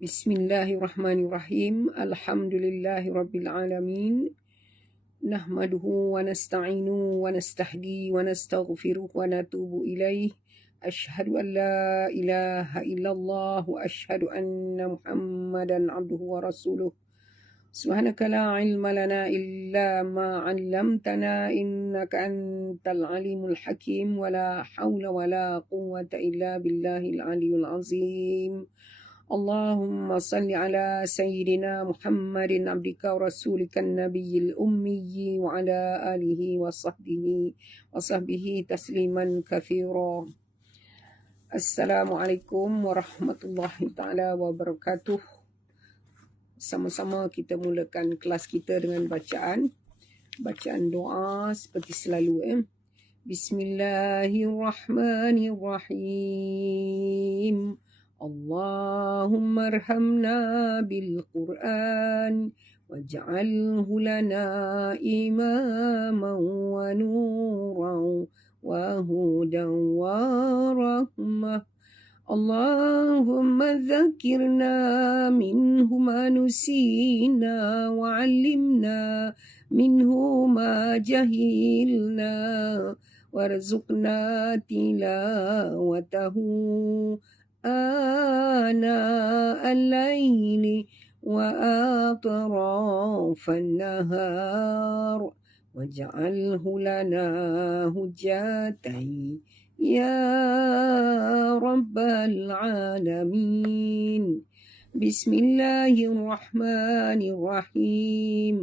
Bismillahirrahmanirrahim. Alhamdulillahirabbil alamin. Nahmaduhu wa nasta'inu wa nastahdi wa nastaghfiruh wa natubu ilaih. Ashhadu an la ilaha illallah wa ashhadu anna Muhammadan abduhu wa rasuluh. Subhanaka la ilma lana illa ma 'allamtana innaka antal alimul hakim wa la hawla wa la quwwata illa billahil aliyyil azim. Allahumma salli ala sayyidina Muhammadin abdika wa rasulika nabiyil ummi wa ala alihi wa sahbihi tasliman katsira. Assalamualaikum warahmatullahi taala wabarakatuh. Sama-sama kita mulakan kelas kita dengan bacaan doa seperti selalu. Bismillahirrahmanirrahim. Allahumma arhamna bil Qur'an waj'alhu lana imaman wa nuran wa hudan wa rahmah. Allahumma dzakirna minhu ma nusina wa 'allimna minhu ma jahilna warzuqna tilawatahu آناء الليل وأطراف النهار واجعله لنا هجتين يا رب العالمين. بسم الله الرحمن الرحيم.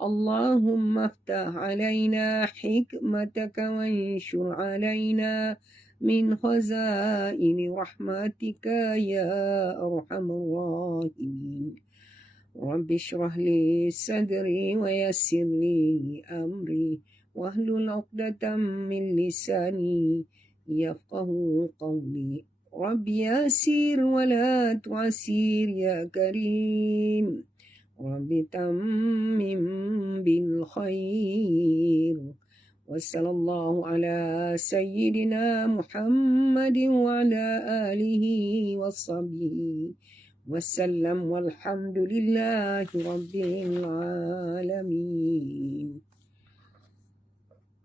اللهم افتح علينا حكمتك وانشر علينا من خزائن رحمتك يا أرحم الراحمين. رب اشرح لي صدري ويسر لي أمري واحلل عقدة من لساني يفقه قولي. رب يسر ولا تعسر يا كريم. رب تمم بالخير. وصلى الله على سيدنا محمد وعلى آله وصحبه وسلم والحمد لله رب العالمين.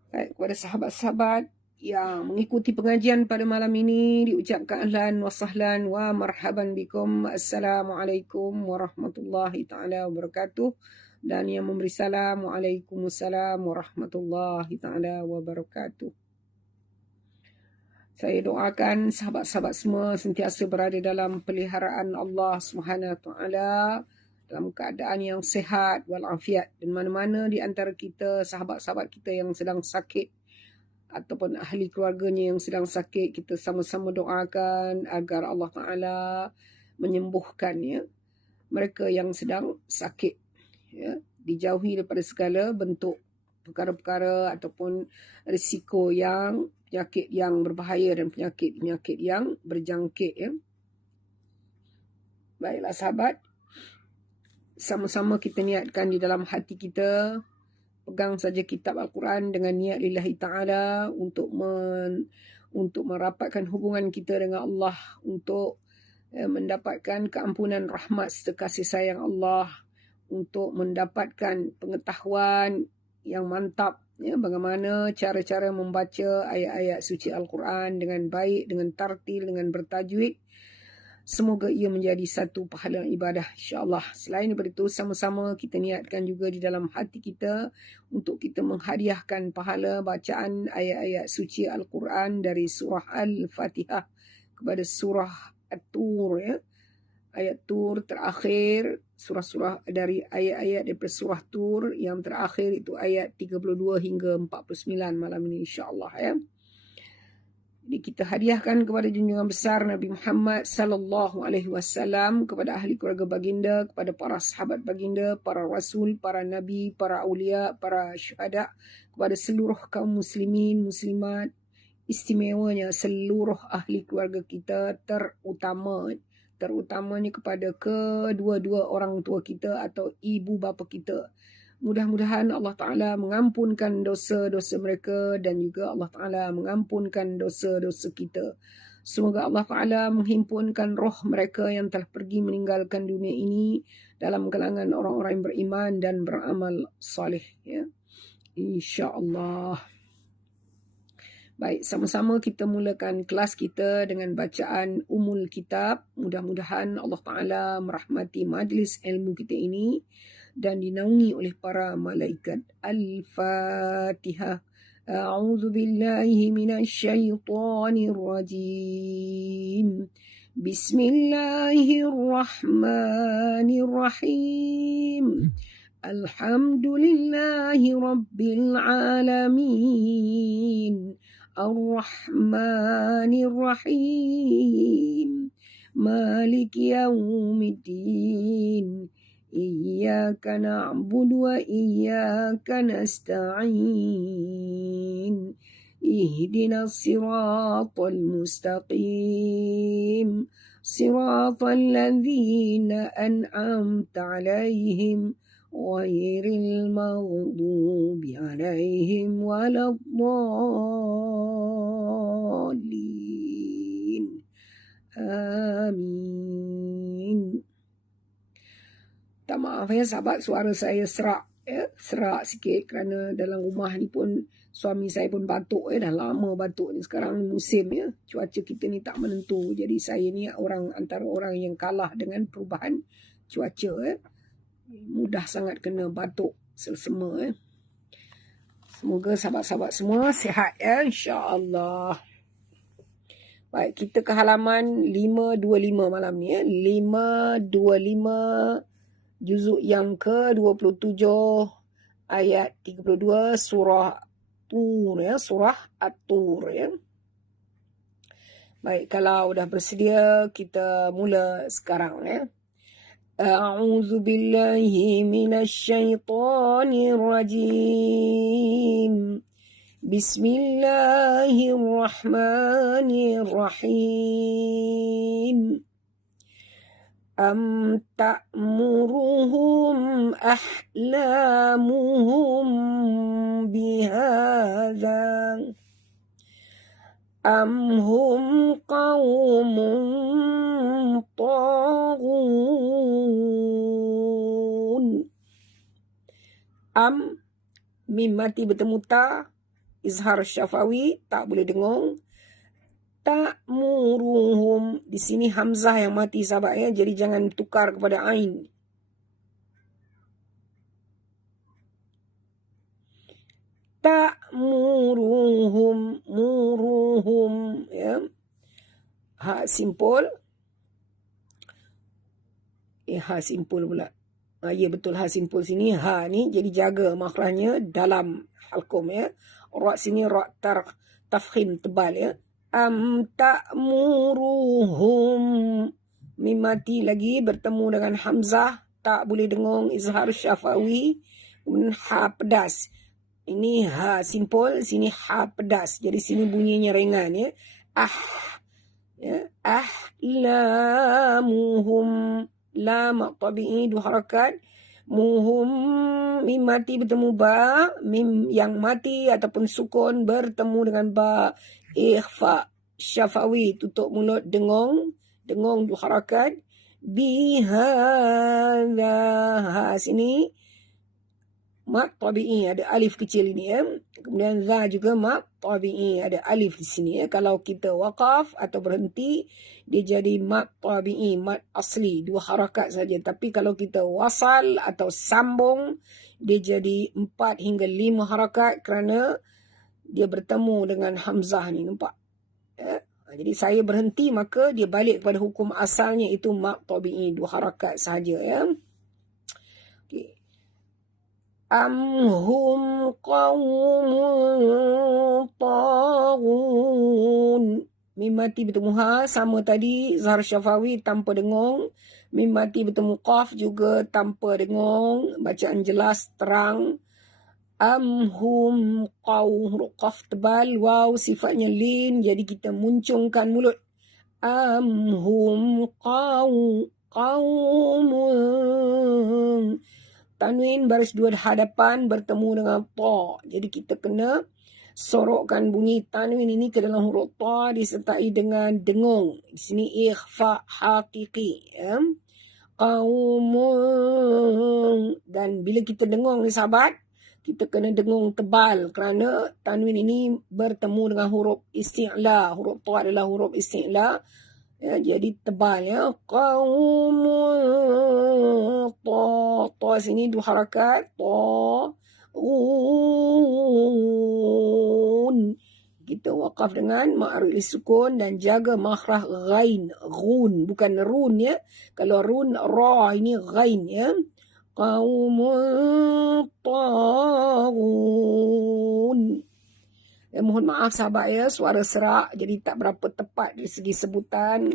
Baik, kepada sahabat-sahabat yang mengikuti pengajian pada malam ini diucapkan ahlan wa sahlan wa marhaban bikum. Assalamualaikum warahmatullahi taala wabarakatuh. Dan yang memberi salam, Waalaikumsalam warahmatullahi ta'ala wabarakatuh. Saya doakan sahabat-sahabat semua sentiasa berada dalam peliharaan Allah SWT, dalam keadaan yang sehat walafiat. Dan mana-mana di antara kita, sahabat-sahabat kita yang sedang sakit ataupun ahli keluarganya yang sedang sakit, kita sama-sama doakan agar Allah Ta'ala menyembuhkan mereka yang sedang sakit. Dijauhi daripada segala bentuk perkara-perkara ataupun risiko yang penyakit yang berbahaya dan penyakit yang berjangkit. Baiklah sahabat, sama-sama kita niatkan di dalam hati kita, pegang saja kitab Al-Quran dengan niat lillahi ta'ala untuk merapatkan hubungan kita dengan Allah, untuk mendapatkan keampunan rahmat serta kasih sayang Allah, untuk mendapatkan pengetahuan yang mantap bagaimana cara-cara membaca ayat-ayat suci Al-Quran dengan baik, dengan tartil, dengan bertajwid. Semoga ia menjadi satu pahala ibadah insya-Allah. Selain daripada itu, sama-sama kita niatkan juga di dalam hati kita untuk kita menghadiahkan pahala bacaan ayat-ayat suci Al-Quran dari surah Al-Fatihah kepada surah At-Tur. Ayat Tur terakhir, surah-surah dari ayat-ayat daripada surah Tur yang terakhir itu ayat 32 hingga 49 malam ini insya-Allah. Jadi kita hadiahkan kepada junjungan besar Nabi Muhammad sallallahu alaihi wasallam, kepada ahli keluarga baginda, kepada para sahabat baginda, para rasul, para nabi, para aulia, para syuhada, kepada seluruh kaum muslimin, muslimat, istimewanya seluruh ahli keluarga kita, terutamanya kepada kedua-dua orang tua kita atau ibu bapa kita. Mudah-mudahan Allah Ta'ala mengampunkan dosa-dosa mereka dan juga Allah Ta'ala mengampunkan dosa-dosa kita. Semoga Allah Ta'ala menghimpunkan roh mereka yang telah pergi meninggalkan dunia ini dalam kalangan orang-orang yang beriman dan beramal soleh. Ya. InsyaAllah. Baik, sama-sama kita mulakan kelas kita dengan bacaan Ummul Kitab. Mudah-mudahan Allah Ta'ala merahmati majlis ilmu kita ini dan dinaungi oleh para malaikat. Al-Fatihah. A'udzu billahi minasyaitonir rajim. Bismillahirrahmanirrahim. Alhamdulillahi rabbil alamin. Ar-Rahmanir-Rahim. Malik yaumiddin. Iyyaka na'budu wa iyyaka nasta'in. Ihdinas siratal mustaqim. Siratal ladzina an'amta 'alaihim غير المغضوب عليهم ولا الضالين. Amin. Tak maaf ya sahabat, suara saya serak sikit kerana dalam rumah ni pun suami saya pun batuk dah lama batuk ni. Sekarang musim ya, cuaca kita ni tak menentu. Jadi saya ni antara orang yang kalah dengan perubahan cuaca mudah sangat kena batuk selsema. Semoga sahabat-sahabat semua sihat ya, insya-Allah. Baik, kita ke halaman 525 malam ni ya. 525 juzuk yang ke-27 ayat 32 surah Tur ya, surah At-Tur ya. Baik, kalau dah bersedia kita mula sekarang ya. أعوذ بالله من الشيطان الرجيم بسم الله الرحمن الرحيم أم تأمرهم أحلامهم بهذا أم هم قوم طاغون. Am mim mati bertemu ta, izhar syafawi, tak boleh dengung. Ta'muruhum, di sini hamzah yang mati sahabat ya, jadi jangan tukar kepada ain. Ta'muruhum, muruhum ya. Ha simpul. Ha simpul pula. Ya betul, ha simpul sini. Ha ni jadi jaga makhrajnya dalam halqum ya. Ra sini ra tafkhim tebal ya. Am ta'muruhum, mim mati lagi bertemu dengan hamzah, tak boleh dengung, izhar syafawi, ha pedas. Ini ha simpul, sini ha pedas. Jadi sini bunyinya ringan ya. Ya. Ahlamuhum, lam tabi'i 2 harakat. Muhum, mim mati bertemu ba, mim yang mati ataupun sukun bertemu dengan ba. Ikhfa syafawi, tutup mulut, dengung 2 harakat. Bihadha, ha sini mat tabi'i, ada alif kecil ini ya. Kemudian za juga mat tabi'i, ada alif di sini ya. Kalau kita waqaf atau berhenti, dia jadi mat tabi'i, mat asli, 2 harakat saja. Tapi kalau kita wasal atau sambung, dia jadi 4 hingga 5 harakat kerana dia bertemu dengan hamzah ni, nampak ya? Jadi saya berhenti, maka dia balik kepada hukum asalnya, itu mat tabi'i, 2 harakat sahaja ya. Okay. Am hum qawmun taghun, mim mati bertemu ha, sama tadi, zahar syafawi tanpa dengung. Mim mati bertemu qaf juga tanpa dengung, bacaan jelas terang. Am hum qaf tebal, waw sifatnya lin, jadi kita muncungkan mulut. Am hum qawmun, tanwin baris 2 hadapan bertemu dengan ta. Jadi kita kena sorokkan bunyi tanwin ini ke dalam huruf ta disertai dengan dengung. Di sini ikhfa haqiqi, ya. Qaumun, dan bila kita dengung ni sahabat, kita kena dengung tebal kerana tanwin ini bertemu dengan huruf isti'la. Huruf ta adalah huruf isti'la, ya, jadi tebal, ya. Qaumun, ta sini dua harakat, ta kita waqaf dengan ma'arif sukun dan jaga makhraj ghain, ghun, bukan run, ya. Kalau run ra, ini ghain, ya. Qaumun taghun. Mohon maaf sahabat, ya, suara serak jadi tak berapa tepat dari segi sebutan.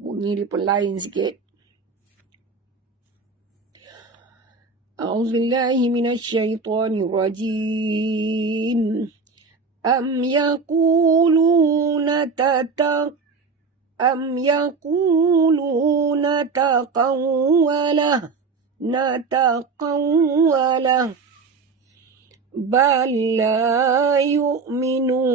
Bunyi dia pun lain sikit. A'udzubillahi minasyaitonir rajim. Am yaquluna nataqawwalah bal la yu'minun.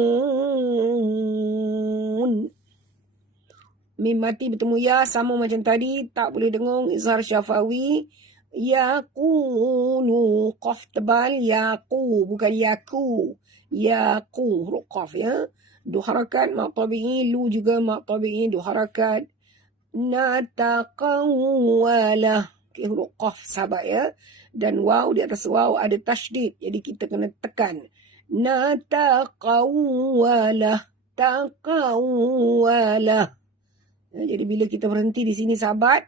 Mim mati bertemu ya, sama macam tadi, tak boleh dengung, izhar syafawi. Yaqulu, qaf tebal, yaqu, bukan yaku. Yaqu, huruf qaf, ya. Dua harakat, mak tabi'i, lu juga mak tabi'i, dua harakat. Nataqawwalah, okay, huruf qaf sahabat, ya. Dan waw, di atas waw ada tasydid, jadi kita kena tekan. Nataqawwalah, taqawwalah. Ya, jadi bila kita berhenti di sini sahabat,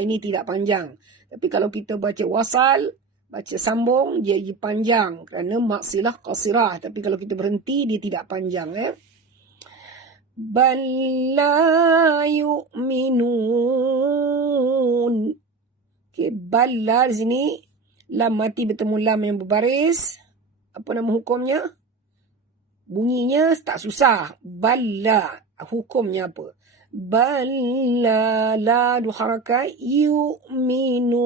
ini tidak panjang. Tapi kalau kita baca wasal, baca sambung, dia jadi panjang kerana maksilah qasirah. Tapi kalau kita berhenti, dia tidak panjang, ya. Bal la yu'minun. Okay, bal la di sini lam mati bertemu lam yang berbaris. Apa nama hukumnya? Bunyinya tak susah. Bal la, hukumnya apa? Balla, la dua harakat, yu'minun.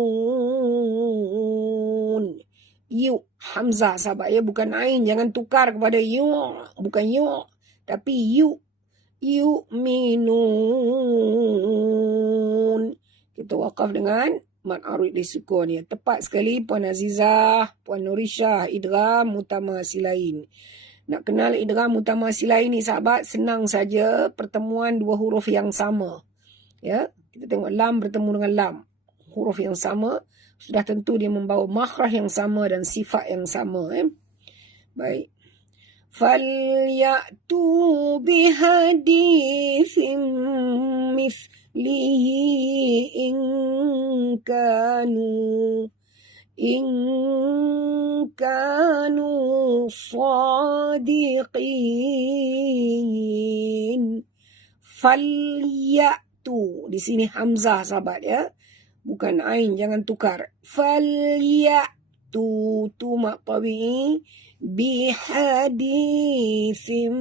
Yu, hamzah sahabat, ya, bukan ain, jangan tukar kepada yu, bukan yu, tapi yu, yu'minun. Kita waqaf dengan mad arid disukun, ya. Tepat sekali Puan Azizah, Puan Nurisha, idgham mutamasilain. Nak kenal idgham mutamasilain ni sahabat, senang saja, pertemuan dua huruf yang sama. Ya, kita tengok lam bertemu dengan lam, huruf yang sama, sudah tentu dia membawa makhraj yang sama dan sifat yang sama, ya. Baik. Falyatu bihadithin mithlihi in kanu sadiqin. Falyatu, di sini hamzah sahabat, ya, bukan ain, jangan tukar. Falyatu, tu mak tabi'i, bihadithin,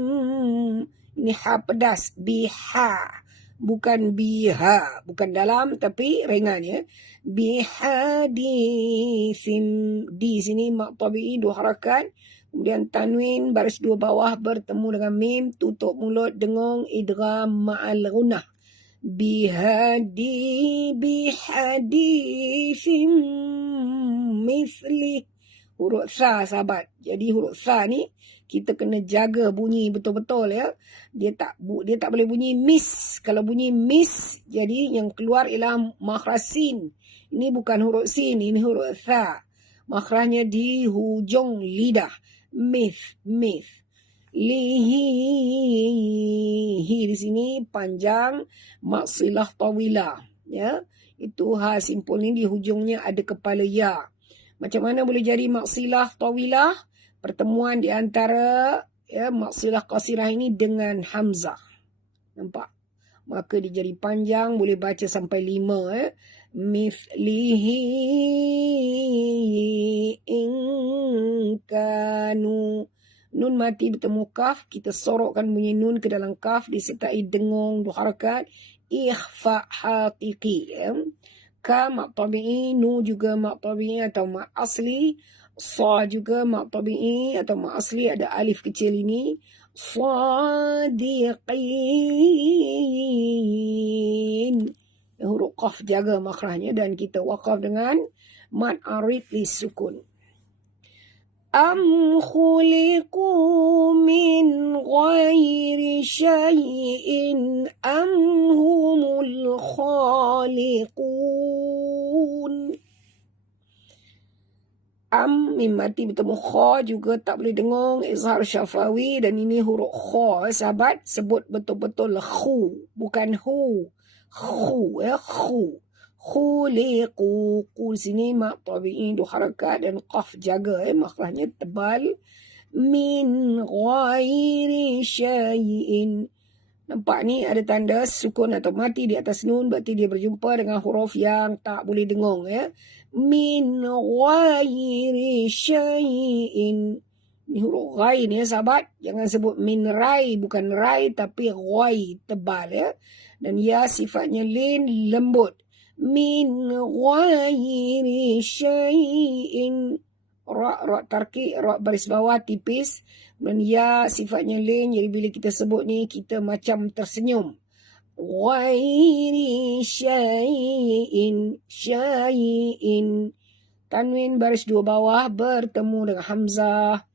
ini ha pedas, biha, bukan biha, bukan dalam tapi ringan, ya. Bihadithin, di sini mak tabi'i dua harakat, kemudian tanwin baris dua bawah bertemu dengan mim, tutup mulut, dengung, idgham ma'al gunnah. Bihadithin mithli, huruf sa sahabat. Jadi huruf sa ni kita kena jaga bunyi betul-betul, ya. Dia tak boleh bunyi mis. Kalau bunyi mis, jadi yang keluar ialah makhraj sin. Ini bukan huruf sin, ini huruf sa. Makhrajnya di hujung lidah. Mith. Lihi, di sini panjang, maksilah tawilah, ya. Itu ha simpul ni di hujungnya ada kepala ya. Macam mana boleh jadi maksilah tawilah? Pertemuan di antara, ya, maksilah qasirah ini dengan hamzah. Nampak? Maka dia jadi panjang, boleh baca sampai 5, ya. Mithlihi in kanu. Nun mati bertemu kaf, kita sorokkan bunyi nun ke dalam kaf disertai dengung dua harakat, ikhfa haqiqi, ya. Ka mak tabi'i, nu juga mak tabi'i atau mak asli, Sa juga mak tabi'i atau mak asli ada alif kecil ini. Sadiqin. Huruf qaf jaga makhrajnya dan kita waqaf dengan mad arid li sukun. Am khuliqu min ghairi syai'in am humul khaliqun. Am mim mati bertemu kha juga tak boleh dengung, izhar syafawi, dan ini huruf kha sahabat sebut betul-betul khu bukan hu. Khu ya, khu. Khuliqu, ku sini mak tabi'i dua harakat dan qaf jaga makhrajnya tebal. Min ghairi syai'in. Nampak ni ada tanda sukun atau mati di atas nun, berarti dia berjumpa dengan huruf yang tak boleh dengung ya. Min ghairi syai'in. Ni huruf ghai ni ya sahabat. Jangan sebut min rai, bukan rai tapi ghai tebal ya. Dan ya sifatnya lin lembut. Min ghairi syai'in. Ra tarkik, ra baris bawah tipis. Dan ya sifatnya lin, jadi bila kita sebut ni kita macam tersenyum. Ghairi syai'in. Syai'in. Tanwin baris dua bawah bertemu dengan hamzah.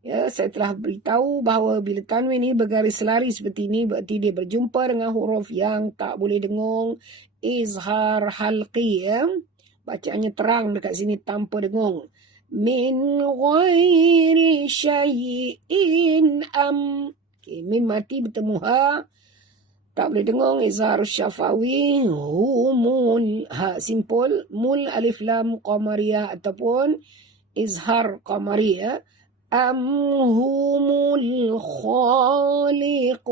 Ya, saya telah beritahu bahawa bila tanwin ni bergaris lari seperti ini, berarti dia berjumpa dengan huruf yang tak boleh dengung. Izhar halqi ya. Bacaannya terang dekat sini tanpa dengung. Min ghairi syai'in am. Okay, mim mati bertemu ha. Tak boleh dengung, izhar syafawi. Humul ha simpul. Mul alif lam qamariyah ataupun izhar qamariyah. Am humul khaliqun.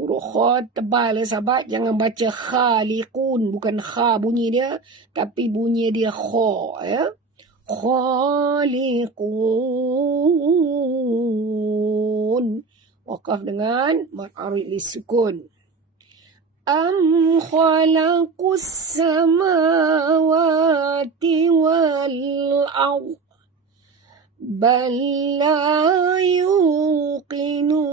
Huruf kha tebal ya sahabat. Jangan baca khaliqun. Bukan kha bunyi dia, tapi bunyi dia kha ya. Khaliqun. Waqaf dengan mad arid li sukun. Am khalaqus samawati wal ardh bal la yuqinun.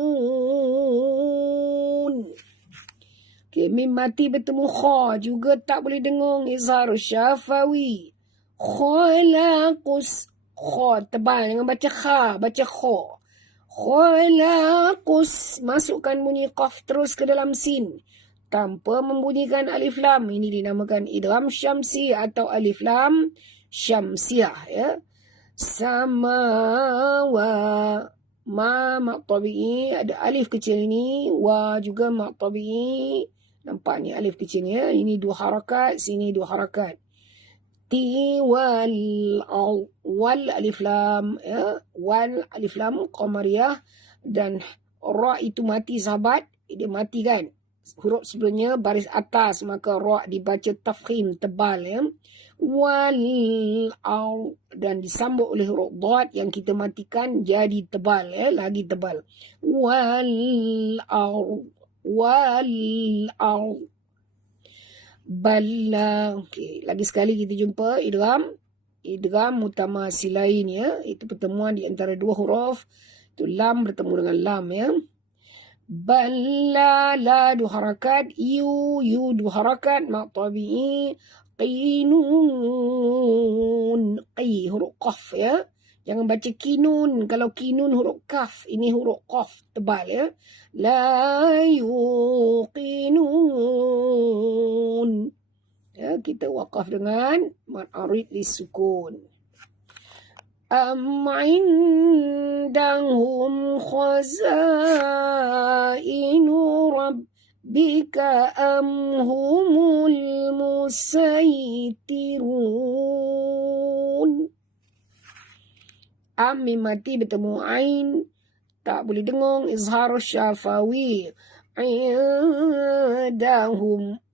Okay, mim mati bertemu kha juga tak boleh dengung, izhar syafawi. Khalaqus, kha tebal, jangan baca kha, baca kha. Khalaqus, masukkan bunyi qaf terus ke dalam sin tanpa membunyikan alif lam. Ini dinamakan idgham syamsi atau alif lam syamsiah ya. Samawa, ma mak tabi'i ada alif kecil ini, wa juga mak tabi'i. Nampak ni alif kecil ni ya. Ini dua harakat, sini dua harakat. Ti wal al, wal alif lam ya. Wal alif lam qamariyah, dan ra itu mati sahabat, dia mati kan. Huruf sebelumnya baris atas, maka ra dibaca tafkhim tebal ya. Wal au, dan disambung oleh huruf dad yang kita matikan jadi tebal ya, lagi tebal. Wal au, wal au. Balla. Okey, lagi sekali kita jumpa idgham mutamasilain ya. Itu pertemuan di antara dua huruf. Itu lam bertemu dengan lam ya. Balla, la dua harakat, yu dua harakat, mak tabi'i. Qinun, qi huruf qaf ya. Jangan baca kinun. Kalau kinun huruf kaf, ini huruf qaf tebal ya. La yuqinun. Ya, kita waqaf dengan mad arid li sukun. Am indahum khazainu rabbika am humul musaytirun. Am mim mati bertemu ain, tak boleh dengung, izhar syafawi. Indahum,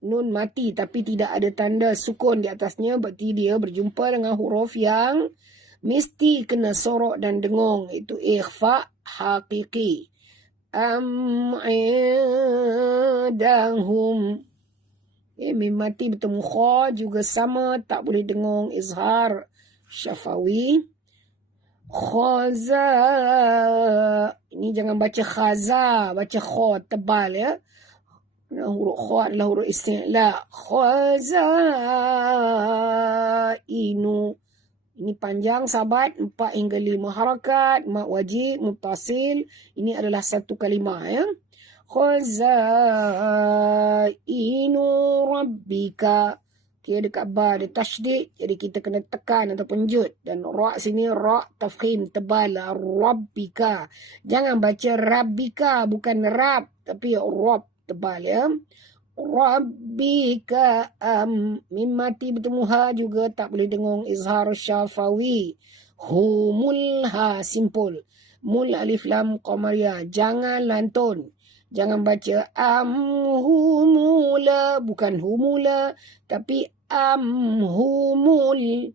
nun mati tapi tidak ada tanda sukun di atasnya, berarti dia berjumpa dengan huruf yang mesti kena sorok dan dengung, itu ikhfa hakiki. Am indahum, Mim mati bertemu kha juga sama, tak boleh dengung izhar syafawi. Khaza, ini jangan baca khaza, baca kha tebal ya. Huruf kha adalah huruf isti'la. Khaza inu. Ini panjang sahabat, 4 hingga 5 harakat, mat wajib, muttasil. Ini adalah satu kalimah ya. Khazainu rabbika. Okay, dekat ba ada tasydid, jadi kita kena tekan ataupun jud. Dan ra sini ra tafkhim tebal, rabbika. Jangan baca rabbika, bukan rab, tapi rab tebal ya. Rabbika mim mati bertemu ha juga tak boleh dengung izhar syafawi. Humul ha simpul. Mul alif lam qamariyah, jangan lantun. Jangan baca humula, bukan humula, tapi humul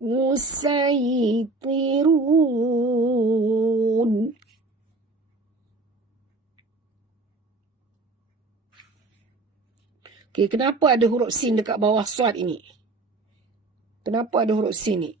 musaytirun. Okay, kenapa ada huruf sin dekat bawah swad ini? Kenapa ada huruf sin ni?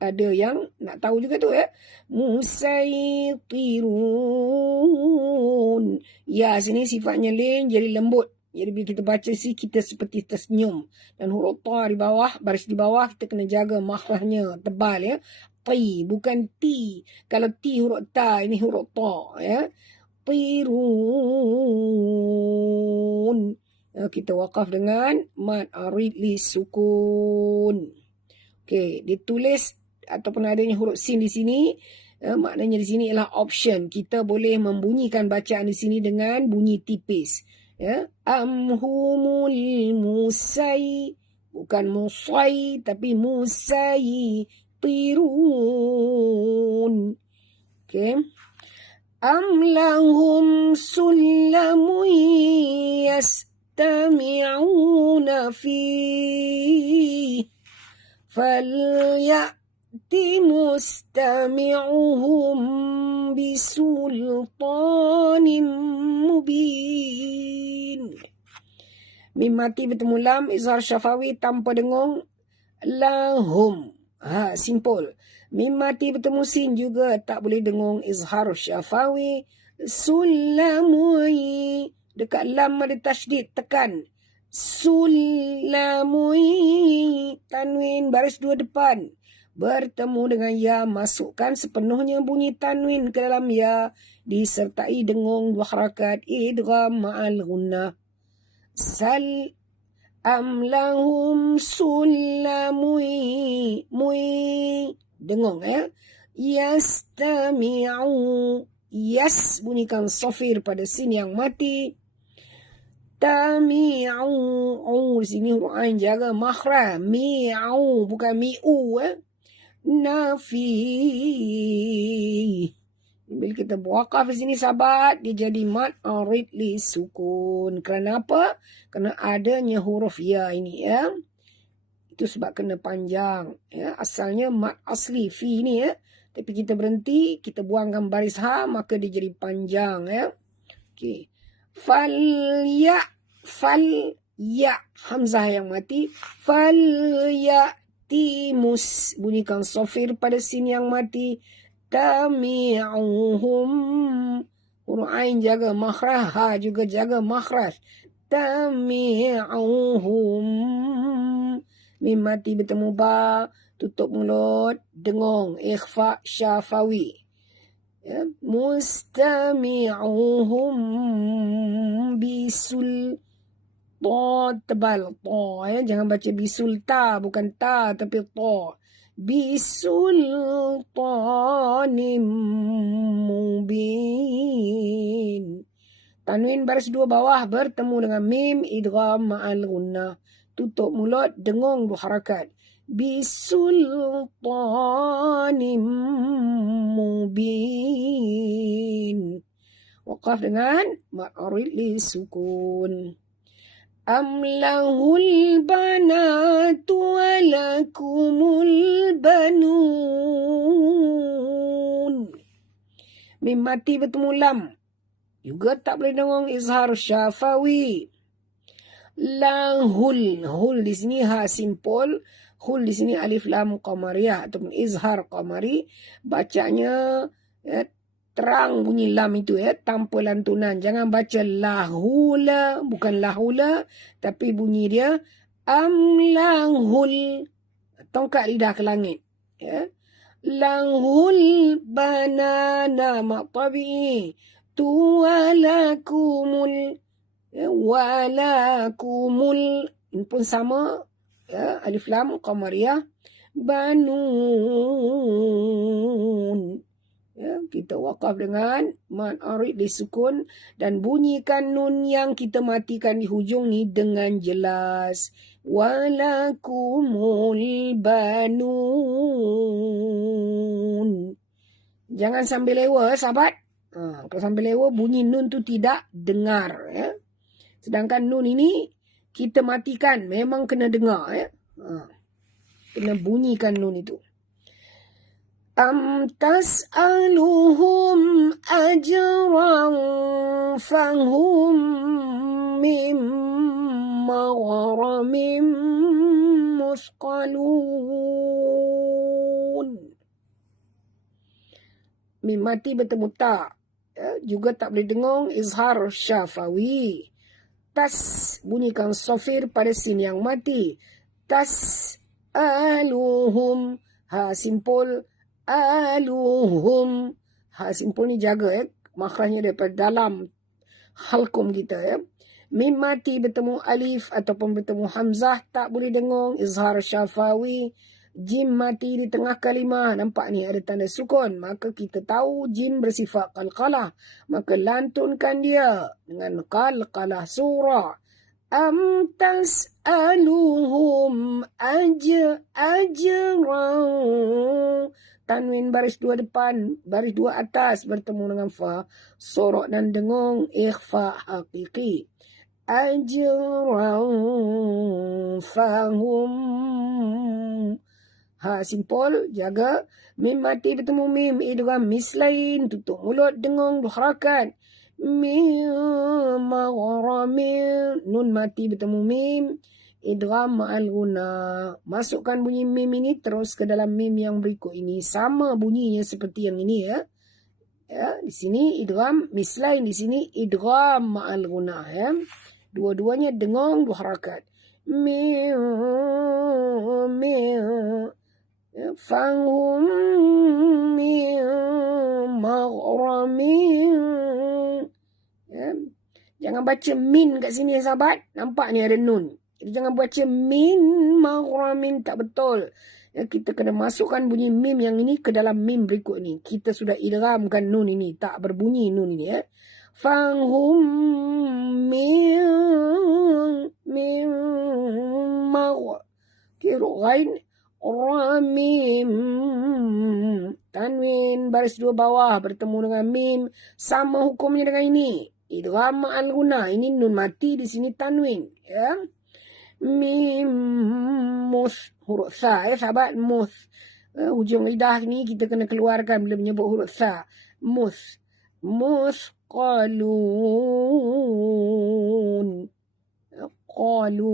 Ada yang nak tahu juga tu ya. Musaytirun. Ya, sini sifatnya lin jadi lembut. Jadi bila kita baca sini kita seperti tersenyum. Dan huruf ta di bawah, baris di bawah kita kena jaga makhrajnya tebal ya. Ti bukan ti. Kalau ti huruf ta, ini huruf ta ya. Tirun. Kita wakaf dengan mad arid li sukun. Okey, ditulis ataupun adanya huruf sin di sini, maknanya di sini ialah option. Kita boleh membunyikan bacaan di sini dengan bunyi tipis. Ya, amhumul musai, bukan musai tapi musai tirun. Okey. Am lahum sullamun yastami'una fihi falyati mustami'uhum bisultanin mubin. Mim mati bertemu lam, izhar syafawi tanpa dengung. Lahum, simple. Mim mati bertemu sin juga tak boleh dengung, izhar syafawi. Sulamui, dekat lam ada tasydid, tekan. Sulamui, tanwin baris 2 depan. Bertemu dengan ya, masukkan sepenuhnya bunyi tanwin ke dalam ya, disertai dengung 2 harakat, idgham ma'al gunnah. Sal am lahum sulamui, mui dengung ya. Yastami'u, yas bunyikan sofir pada sin yang mati. Tami'u, di sini huruf ain jaga makhraj. Mi'u bukan mi'u Nafi. Bila kita wakaf di sini sahabat, dia jadi mad arid li sukun. Kerana apa? Kerana adanya huruf ya ini ya. Itu sebab kena panjang ya. Asalnya mad asli fi ni ya. Tapi kita berhenti, kita buangkan baris ha, maka dia jadi panjang ya. Okey. Fal ya hamzah yang mati. Fal ya timus, bunyikan sofir pada sin yang mati. Tami'uhum, huruf ain jaga makhraj, ha juga jaga makhraj. Tami'uhum, mim mati bertemu ba, tutup mulut, dengung, ikhfa syafawi ya. Mustami'uhum bisul ta tebal, ta ya, jangan baca bisul ta, bukan ta tapi ta. Bisultanim mubin. Tanwin baris 2 bawah bertemu dengan mim, idgham ma'al gunnah. Tutup mulut, dengung 2 harakat. Bisultanim mubin. Waqaf dengan mad arid li sukun. Am lahul banatu wa lakumul banun. Mim mati bertemu lam. juga tak boleh dengong izhar syafawi. Lahul, hul di sini ha simpul, hul di sini alif lam qamariyah ataupun izhar qamari, bacanya terang bunyi lam itu tanpa lantunan. Jangan baca lahula, bukan lahula, tapi bunyi dia lahul, tongkat lidah ke langit. Lahul banana mak tabi'i tuwalakumul walakumul, ini pun sama alif lam qamariyah banun. Kita wakaf dengan mad arid disukun dan bunyikan nun yang kita matikan di hujung ni dengan jelas. Walakumul banun. Jangan sambil lewa sahabat. Kalau sambil lewa bunyi nun tu tidak dengar. Sedangkan nun ini kita matikan, memang kena dengar. Kena bunyikan nun itu. Am tas'aluhum ajran fahum min maghramin musqalun. Mim mati bertemu tak. Juga tak boleh dengung izhar syafawi. Tas, bunyikan sofir pada sin yang mati. Tas aluhum, ha simpul aluhum, ha simpul ni jaga makhrajnya daripada dalam halkum kita. Mim mati bertemu alif ataupun bertemu hamzah tak boleh dengung izhar syafawi. Jim mati di tengah kalimah, nampak ni ada tanda sukun, maka kita tahu jim bersifat qalqalah, maka lantunkan dia dengan qalqalah surah. Am tas'aluhum ajran, tanwin baris dua depan, baris dua atas bertemu dengan fa, sorok dan dengung ikhfa hakiki. Ajran fahum, ha simpul jaga. Mim mati bertemu mim idgham mislain, tutup mulut dengung dua harakat. Mim maghramin, nun mati bertemu mim idgham ma'al guna, masukkan bunyi mim ini terus ke dalam mim yang berikut ini, sama bunyinya seperti yang ini di sini idgham mislain, di sini idgham ma'al guna dua-duanya dengung dua harakat. Mim fahum min maghramin. Jangan baca min kat sini sahabat, nampak ni ada nun. Jadi jangan baca min maghramin, tak betul. Kita kena masukkan bunyi mim yang ini ke dalam mim berikut ni. Kita sudah idghamkan nun ini, tak berbunyi nun ini fahum min maghr, tiru ghain ramim, tanwin baris dua bawah bertemu dengan mim, sama hukumnya dengan ini idgham ma'al guna. Ini nun mati, di sini tanwin mim mus, huruf sa sahabat, mus, hujung lidah ni kita kena keluarkan bila menyebut huruf sa. Mus qalun, qalun.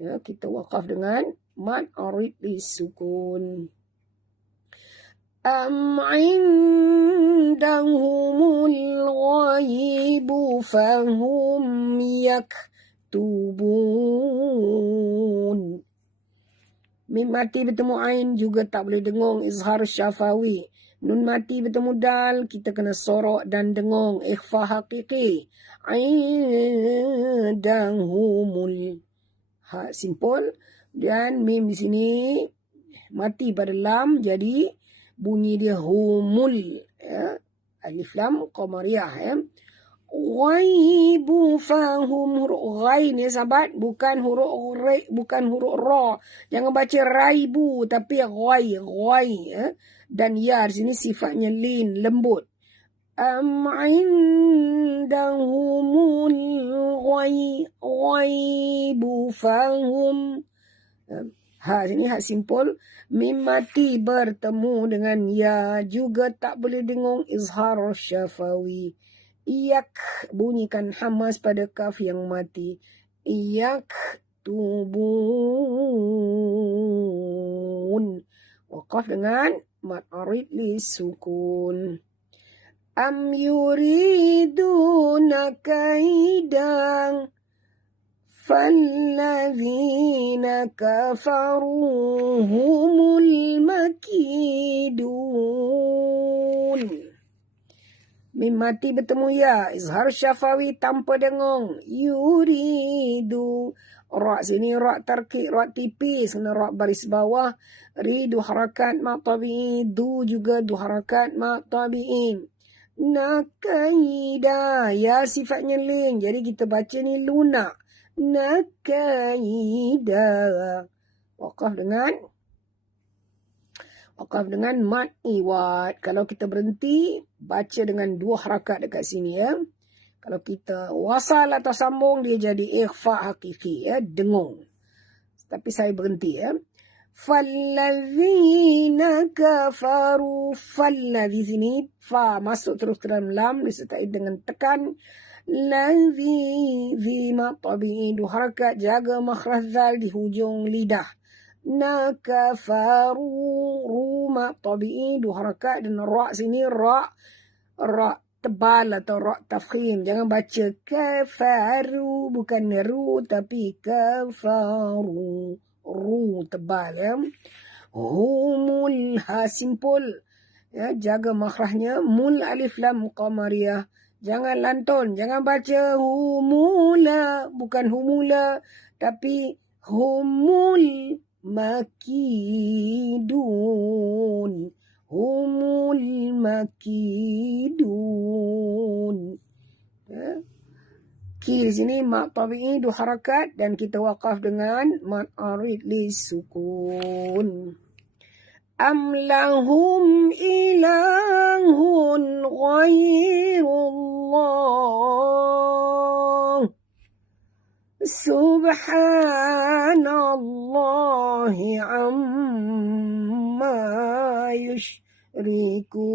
Kita wakaf dengan mad arid disukun. Am indahumul ghaibu fahum yaktubun. Mim mati bertemu ain juga tak boleh dengung izhar syafawi. Nun mati bertemu dal, kita kena sorok dan dengung ikhfa hakiki. Indahumul, ha simpul, dan mim di sini mati pada lam, jadi bunyi dia humul alif lam qamariyah ghaibu fahum, huruf ghain sahabat, bukan huruf ra, bukan huruf ra. Jangan baca raibu tapi ghai dan ya di sini sifatnya lin, lembut. Am indahumul ghaibu fahum, Ha sini hak simpul. Mim mati bertemu dengan ya, juga tak boleh dengung izhar syafawi. Iyak, bunyikan hamas pada kaf yang mati. Iyak tubun. Waqaf dengan mad arid li sukun. Am yuriduna kaidan فالذين كفروا هم المكيدون. Mim mati bertemu ya, izhar syafawi tanpa dengung. Yuridu. Ra sini ra tarkik, ra tipis, kena ra baris bawah. Ridu harakat ma tabi'i, du juga du harakat ma tabi'in. Nakaida, ya sifatnya ling, jadi kita baca ni lunak. Nakaida. Waqaf dengan mad iwad. Kalau kita berhenti, baca dengan 2 harakat dekat sini ya. Kalau kita wasal atau sambung, dia jadi ikhfa hakiki ya, dengung. Tapi saya berhenti ya. Fallazina kafaru. Falladzi sini fa masuk terus ke dalam lam disertai dengan tekan. Ladzi zi ma tabi'i, 2 harakat, jaga makhraj zal di hujung lidah. Nakafaru, ruma tabi'i, 2 harakat, dan ra sini ra tebal atau ra tafkhim. Jangan baca kafaru, bukan ru tapi kafaru. Ru tebal ya. Humul ha simpul ya, jaga makhrajnya. Mul alif lam qamariyah. Jangan lantun, jangan baca humula, bukan humula tapi humul makidun. Humul makidun. Ya. Ki di sini mak tabi'i 2 harakat dan kita waqaf dengan mad arid li sukun. Am lahum ilahun ghairullah. Subhanallahi amma yushrikun.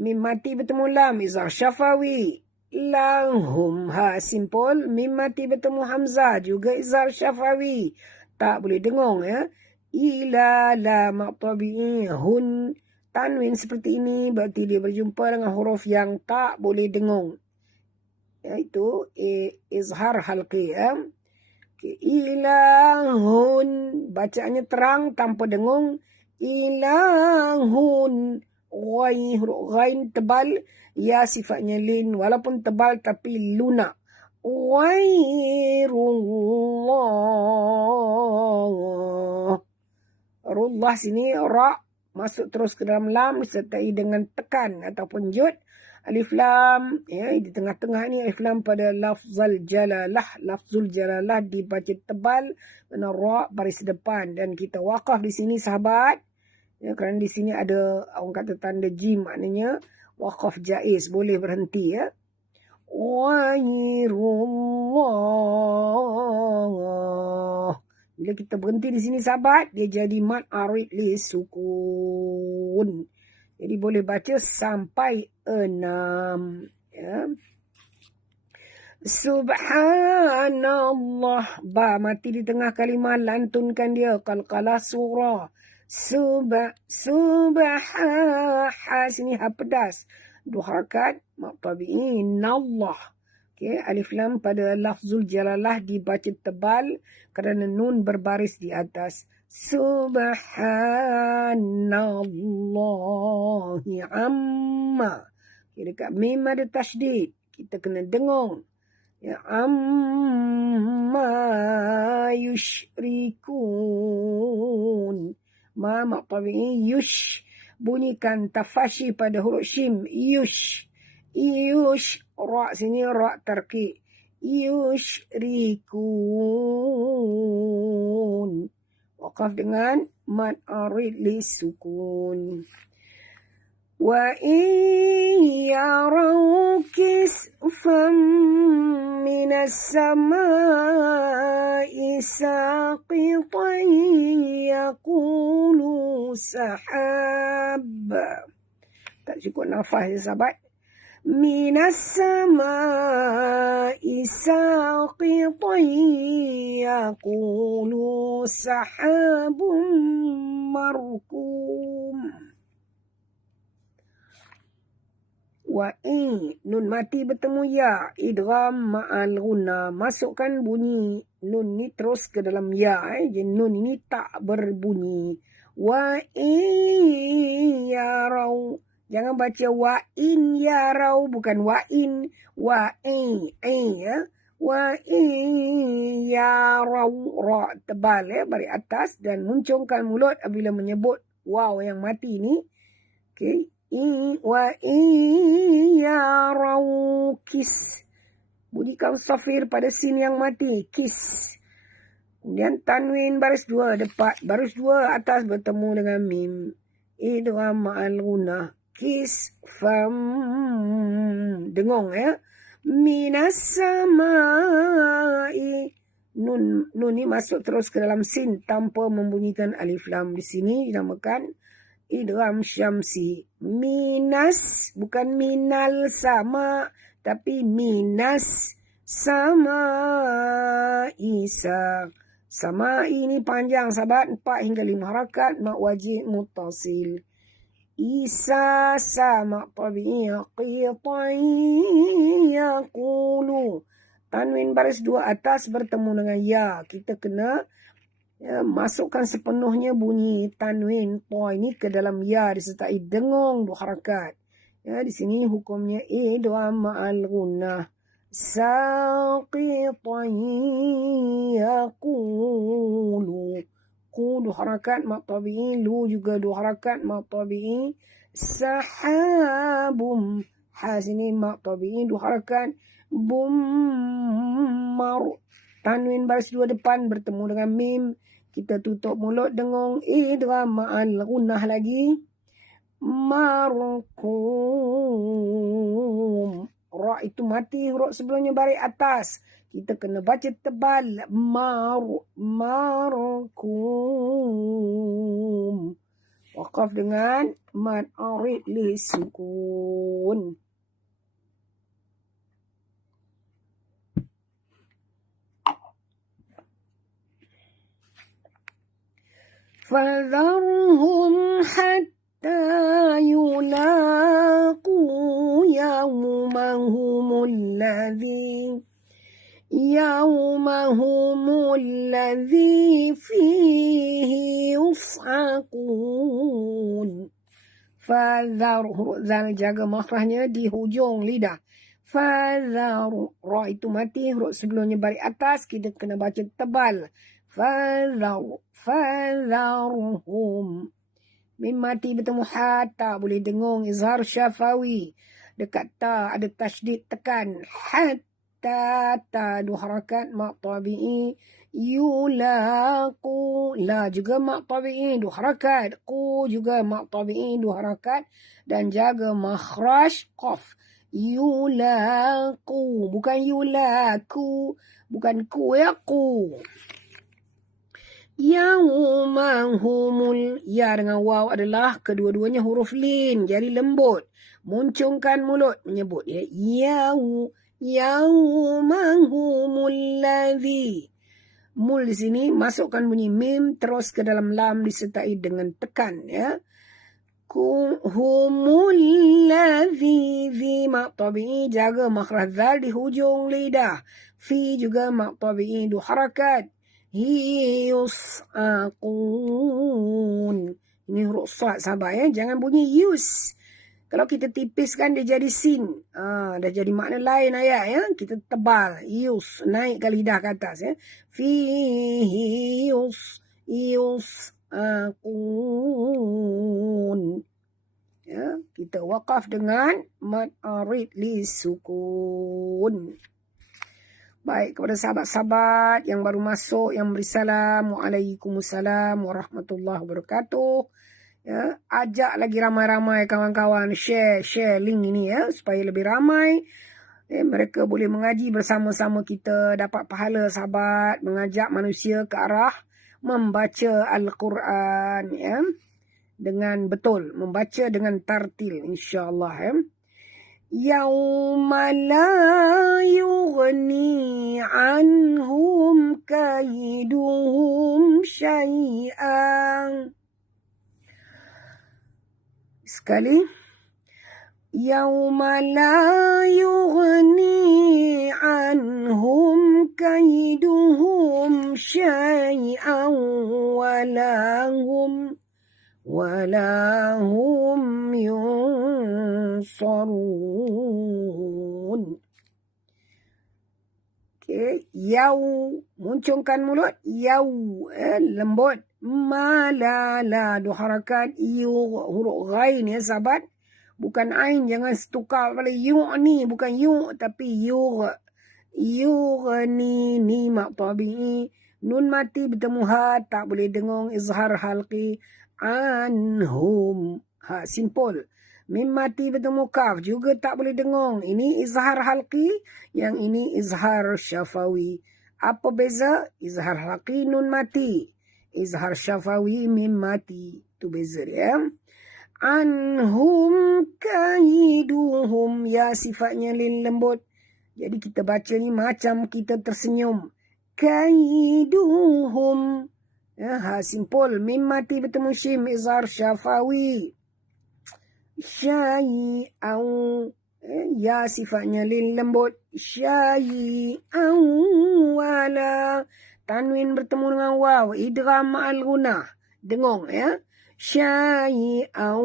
Mim mati bertemu lam, izhar syafawi. Lahum ha simpul. Mim mati bertemu hamzah, juga izhar syafawi. Tak boleh dengung ya. Ila la maqtabi'i hun. Tanwin seperti ini berarti dia berjumpa dengan huruf yang tak boleh dengung. Iaitu izhar halqi ya. Ilahun, bacaannya terang tanpa dengung. Ilahun. Ghain tebal, ya sifatnya lin, walaupun tebal tapi lunak. Ghairullah. Rullah sini ra masuk terus ke dalam lam disertai dengan tekan ataupun jud. Alif lam ya, di tengah-tengah ni alif lam pada lafzul jalalah. Lafzul jalalah dibaca tebal dengan ra baris depan, dan kita waqaf di sini sahabat. Ya, kerana di sini ada orang kata tanda jim, maknanya waqaf jaiz, boleh berhenti ya. Ghairullah. Bila kita berhenti di sini sahabat, dia jadi mad arid li sukun. Jadi boleh baca sampai 6 ya. Subhanallah. Ba mati di tengah kalimah, lantunkan dia qalqalah surah. Subha sini ha pedas, 2 harakat mak tabi'in Allah. Okay, alif lam pada lafzul jalalah dibaca tebal kerana nun berbaris di atas. Subhanallahi amma. Okay, dekat mim ada tasydid, kita kena dengung. Ya, amma yushrikun. Ma mak tabi'i yush, bunyikan tafashi pada huruf shim. Yush ra sini ra tarki. Yushrikun. Waqaf dengan mad arid li sukun. وإن يروا كسفا من السماء ساقطا يقولوا سحاب. Tak cukup nafas ya sahabat. من السماء ساقطا يقولوا سحاب مركوم. Wa'i, nun mati bertemu ya, idgham ma'al guna. Masukkan bunyi nun ni terus ke dalam ya. Jadi nun ini tak berbunyi. Wa'i yarau. Jangan baca wa'in yarau, bukan wa'in. Wa'i, ya. Wa'i yarau. Ra tebal ya, balik atas dan muncungkan mulut apabila menyebut waw yang mati ni. Okey. Wa yarau kis. Bunyikan safir pada sin yang mati. Kis. Kemudian tanwin baris 2 depan. Baris 2 atas bertemu dengan mim. Idgham ma'al gunah. Kis fam. Dengung ya. Minas samai. Nun ni masuk terus ke dalam sin tanpa membunyikan alif lam. Di sini dinamakan idgham syamsi. Minas, bukan minal sama, tapi minas sama isa. Sama ini panjang sahabat, 4 hingga 5 harakat, mak wajib muttasil. Isa sama tabi'i qitan yaqulu. Tanwin baris 2 atas bertemu dengan ya. Kita kena masukkan sepenuhnya bunyi tanwin po ini ke dalam ya disertai dengung 2 harakat. Ya, di sini hukumnya idgham ma'al gunnah. Saqitan yaqulu. Qu 2 harakat mak tabi'i, lu juga 2 harakat mak tabi'i. Sahabum. Ha sini mak tabi'i 2 harakat. Bum mar. Tanwin baris 2 depan bertemu dengan mim. Kita tutup mulut dengung idgham ma'al gunnah lagi. Markum. Ra itu mati, huruf sebelumnya baris atas. Kita kena baca tebal. Markum. Waqaf dengan mad arid li sukun. فذرهم حتى يلاقوا يومهم الذي فيه يصعقون. Fadharu, zal jaga makhrajnya di hujung lidah. Fadharu, ra itu mati, huruf sebelumnya baris atas, kita kena baca tebal. Fadharuhum. Mim mati bertemu hatta, boleh dengung izhar syafawi. Dekat ta ada tasydid tekan. Hatta ta 2 harakat mak tabi'i. Yulaqu. La juga mak tabi'i 2 harakat. Qu juga mak tabi'i 2 harakat. Dan jaga makhraj qaf. Yulaqu. Bukan yulaku. Bukan ku ya, ku. Yaumahumul. Ya dengan waw adalah kedua-duanya huruf lin, jari lembut. Muncungkan mulut menyebut ya. Yaumahumul ladzi. Mul di sini masukkan bunyi mim terus ke dalam lam disertai dengan tekan ya. Humul ladzi, zi mak tabi'i, jaga makhraj zal di hujung lidah. Fi juga mak tabi'i 2 harakat. Yus'aqun. Ini huruf sad sahabat ya. Jangan bunyi yus. Kalau kita tipiskan dia jadi sin. Dah jadi makna lain ayat ya. Kita tebal. Yus. Naikkan lidah ke atas ya. Fihi yus'aqun. Ya. Kita waqaf dengan mad arid li sukun. Baik, kepada sahabat-sahabat yang baru masuk, yang beri salam. Waalaikumsalam warahmatullahi wabarakatuh. Ya, ajak lagi ramai-ramai kawan-kawan share link ini ya supaya lebih ramai. Mereka boleh mengaji bersama-sama kita, dapat pahala sahabat, mengajak manusia ke arah membaca Al-Quran ya, dengan betul, membaca dengan tartil insya-Allah ya. Yauma la yughni anhum kaiduhum syai'an. Sekali. Yauma la yughni anhum kaiduhum syai'an wala hum yunsarun. Okay. Yau, muncungkan mulut. Yau, lembut. Malala, dua harakat. Yu, huruf ghain ya sahabat. Bukan ain, jangan setukar pada yu ni. Bukan yu, tapi yu. Yughni, ni mak tabi'i. Nun mati bertemu ha, tak boleh dengung. Izhar halqi. Anhum. Ha, simple. Mim mati bertemu kaf juga tak boleh dengung. Ini izhar halqi, yang ini izhar syafawi. Apa beza? Izhar halqi nun mati. Izhar syafawi mim mati. Itu beza dia. Anhum kaiduhum. Ya sifatnya lin lembut. Jadi kita baca ni macam kita tersenyum. Kaiduhum. Ya, ha, simple. Mim mati bertemu shim. Izhar syafawi. Syai'an, ya sifatnya lin lembut. Syai'an wala, tanwin bertemu dengan waw, idgham ma'al gunah, dengung ya. Syai'an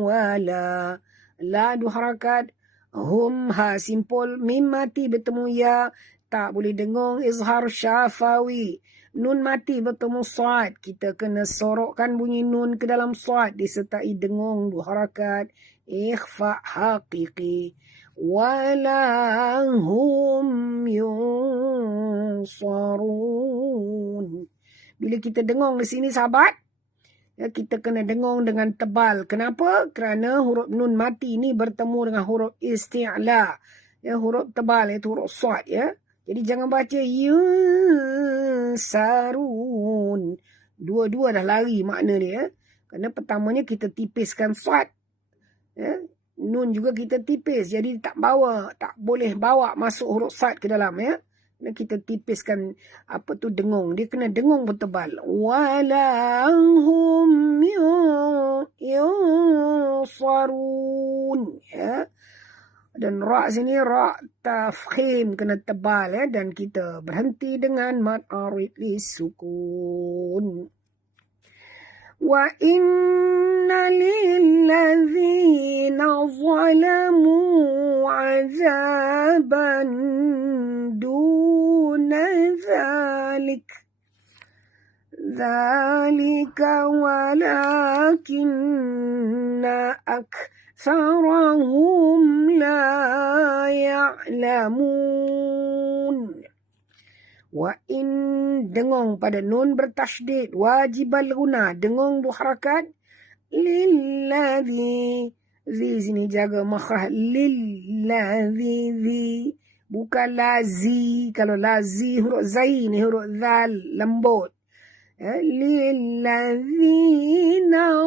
wala, la dua harakat. Hum, ha simple. Mim mati bertemu ya, tak boleh dengung. Izhar syafawi. Nun mati bertemu sad. Kita kena sorokkan bunyi nun ke dalam sad disertai dengung dua harakat. Ikhfa haqiqi. Wala hum yunsarun. Bila kita dengung di sini sahabat, ya, kita kena dengung dengan tebal. Kenapa? Kerana huruf nun mati ini bertemu dengan huruf isti'la. Ya, huruf tebal iaitu huruf sad ya. Jadi jangan baca yusarun. Dua-dua dah lari makna dia. Kerana pertamanya kita tipiskan sad. Ya. Nun juga kita tipis. Jadi tak boleh bawa masuk huruf sad ke dalam ya. Kerana kita tipiskan apa tu dengung. Dia kena dengung bertebal. Walahum yusarun. Ya. Dan ra sini ra tafkhim kena tebal ya, dan kita berhenti dengan mad arid li sukun. Wa inna lilladzina zalamu azaban duna dhalik. Dhalika walakinna aktharahum la ya'lamun. Wa in, dengung pada nun bertasydid, wajibal guna, dengung dua harakat. Lilladzi, zi sini jaga makhraj. Lilladzi, bukan lazi. Kalau lazi huruf zai ni huruf zal lembut. Lilladzina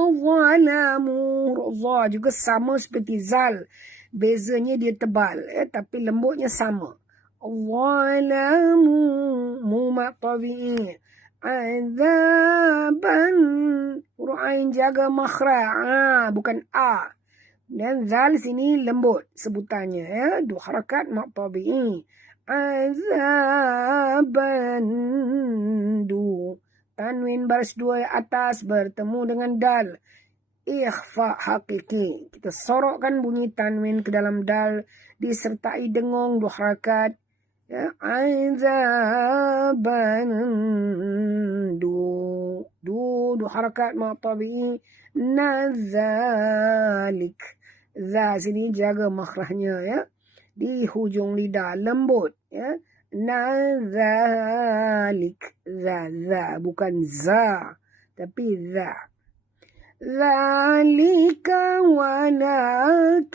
zalamu, huruf za juga sama seperti zal, bezanya dia tebal tapi lembutnya sama. Zalamu mumak tabi'i. Azaban, huruf ain jaga makhraj, bukan a. Dan zal sini lembut sebutannya ya, dua harakat mak tabi'i. Azaban du, tanwin baris dua atas bertemu dengan dal. Ikhfa hakiki. Kita sorokkan bunyi tanwin ke dalam dal disertai dengung dua harakat. Ya, azaban du. Dua harakat ma tabi'i. Nazalik. Za sini jaga makhrajnya ya. Di hujung lidah lembut ya. Nazalik. Za bukan za tapi za. Zalika walakinna.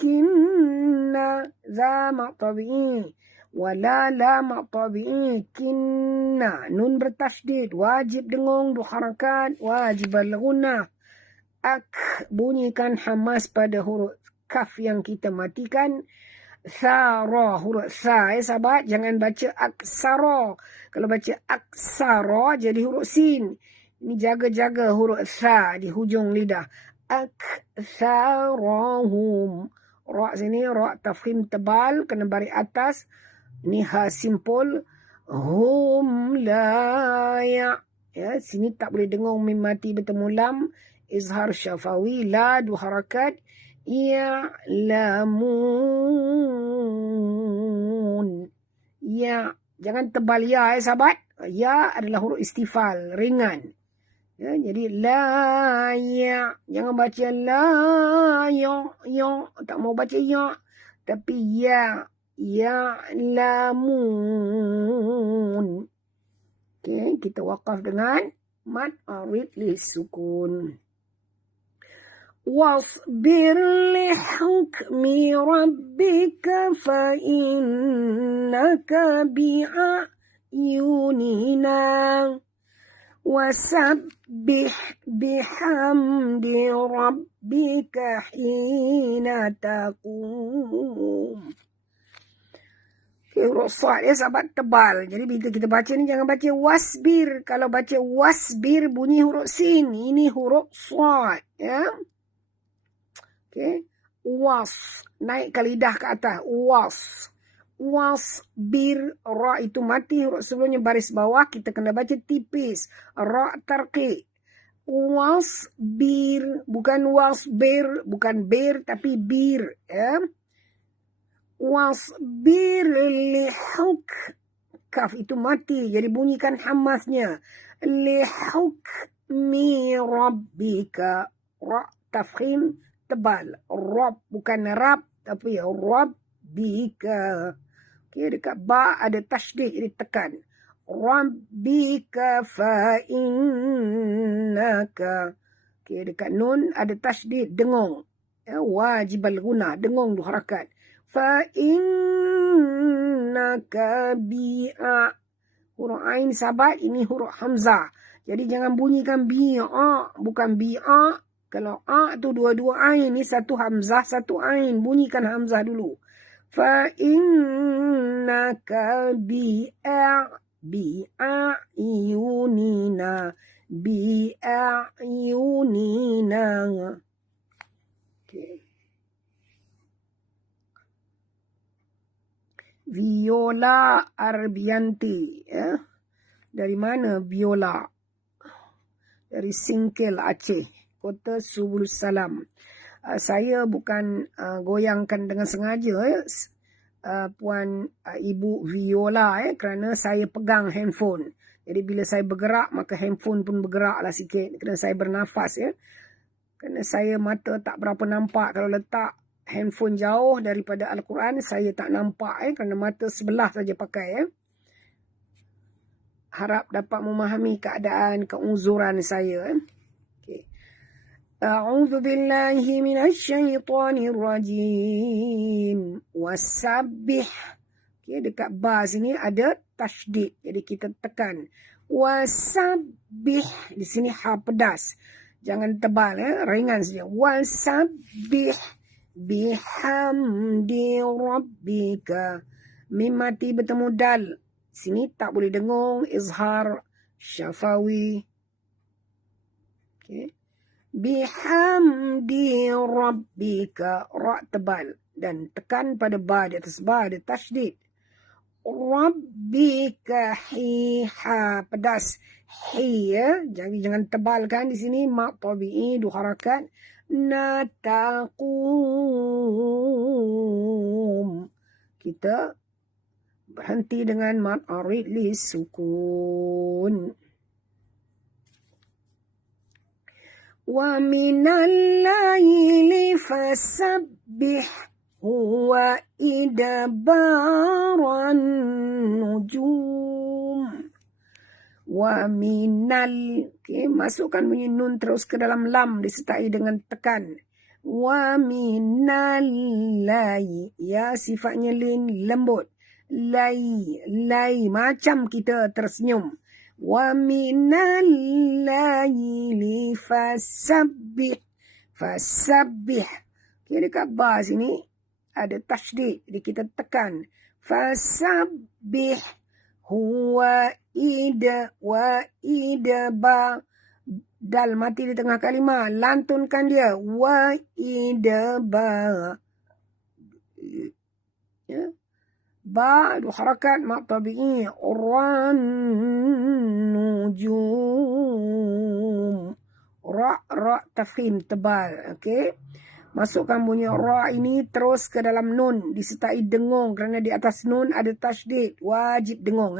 Za mak tabi'i. Wala la mak tabi'i. Kinna. Nun bertasydid. Wajib dengung. Du harakat. Wajib al-gunah. Bunyikan hamas pada huruf kaf yang kita matikan. Thara, huruf sa, sahabat. Jangan baca aksara. Kalau baca aksara, jadi huruf sin. Ini jaga-jaga huruf sa di hujung lidah. Aksarahum. Ra' sini, ra' tafkhim tebal, kena baris atas. Ni ha simpul. Hum la ya. Ya, sini tak boleh dengung mim mati bertemu lam. Izhar syafawi, la du harakat. Ya'lamun. Ya, jangan tebal ya, sahabat. Ya adalah huruf istifal, ringan. Ya, jadi la ya. Jangan baca la ya. Tak mau baca ya. Tapi ya. Ya'lamun. Okay, kita wakaf dengan mad arid li sukun. Wasbir li hukmi rabbika fa innaka bi'ayunina. Wasabbih bihamdi rabbika hina taqum. Huruf sad ya sahabat tebal. Jadi bila kita baca ni jangan baca wasbir. Kalau baca wasbir bunyi huruf sin. Ini huruf sad ya. Okey. Was. Naikkan lidah ke atas. Was. Wasbir. Ra itu mati. Huruf sebelumnya baris bawah. Kita kena baca tipis. Ra tarqiq. Wasbir. Bukan wasbir. Bukan bir tapi bir. Ya. Wasbir lihuk. Kaf itu mati. Jadi bunyikan hamasnya. Lihukmi rabbika. Ra tafkhim tebal. Rab bukan rab. Tapi rabbika. Okay, dekat ba ada tasydid. Jadi tekan. Rabbika fa innaka. Okay, dekat nun ada tasydid. Dengung. Ya, wajib al-gunah. Dengung du harakat. Fa innaka bi'a. Huruf ain sahabat, ini huruf hamzah. Jadi jangan bunyikan bi'a, bukan bi'a. Kalau a tu dua-dua ain, ni satu hamzah, satu ain. Bunyikan hamzah dulu. Fa innaka bi'a bi'ayunina. Bi'ayunina. Okay. Viola Arbianti. Ya. Dari mana Viola? Dari Singkil, Aceh. Kota Subul Salam. Saya bukan goyangkan dengan sengaja. Puan Ibu Viola. Kerana saya pegang handphone. Jadi bila saya bergerak, maka handphone pun bergeraklah sikit. Kerana saya bernafas. Kerana saya mata tak berapa nampak. Kalau letak handphone jauh daripada Al-Quran, saya tak nampak kerana mata sebelah saja pakai. Harap dapat memahami keadaan, keuzuran saya. Okay. A'udzu billahi minasyaitonir rajim. Wasabbih. Okay, dekat ba sini ada tasydid. Jadi kita tekan. Wasabbih. Di sini ha pedas. Jangan tebal, ringan saja. Wasabbih bihamdi rabbika. Mim mati bertemu dal. Sini tak boleh dengung. Izhar syafawi. Okay. Bihamdi rabbika. Ra tebal. Dan tekan pada ba di atas ba. Ada tasydid. Rabbika ha pedas. Hi ya. Jadi jangan tebalkan di sini. Mak tabi'i du harakat. Nataqum. Kita berhenti dengan mad arid li sukun. Wa minal laili fasabbihhu wa idbaran nujum. Wa minal. Okay, masukkan bunyi nun terus ke dalam lam disertai dengan tekan. Wa minal lay. Ya, sifatnya lin, lembut. Lay macam kita tersenyum. Wa minal layli fasabbih. Okay, dekat ba sini ada tasydid, jadi kita tekan. Fasabbih huwa wa ba. Dal mati di tengah kalimah, lantunkan dia. Wa ba. Ya. Ba ada harakat mak tabi'i. Ran nujum. Ra tafkhim tebal. Okey. Masukkan bunyi ra ini terus ke dalam nun disertai dengung kerana di atas nun ada tasydid, wajib dengung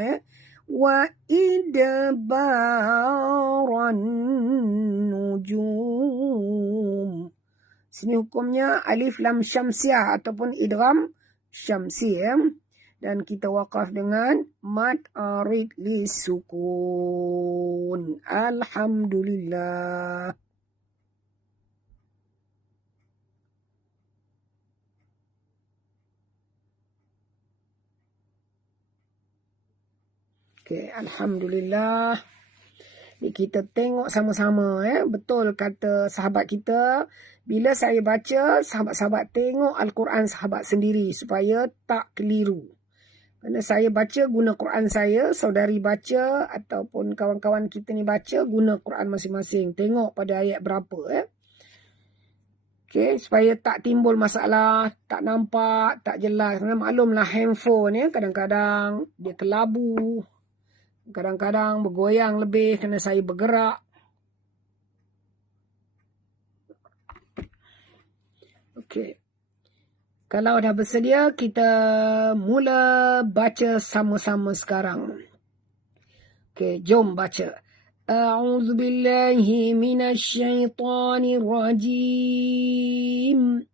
Wa idbaran nujum. Sini hukumnya alif lam syamsiah ataupun idgham syamsi dan kita waqaf dengan mad arid li sukun. Alhamdulillah. Okay, alhamdulillah. Kita tengok sama-sama betul kata sahabat kita, bila saya baca, sahabat-sahabat tengok Al-Quran sahabat sendiri supaya tak keliru. Kerana saya baca guna Quran saya, saudari baca ataupun kawan-kawan kita ni baca guna Quran masing-masing. Tengok pada ayat berapa Okay, supaya tak timbul masalah, tak nampak, tak jelas. Kerana maklumlah handphone kadang-kadang dia kelabu. Kadang-kadang bergoyang lebih kerana saya bergerak. Okey. Kalau dah bersedia, kita mula baca sama-sama sekarang. Okey, jom baca. A'udzu billahi minasyaitonir rajim.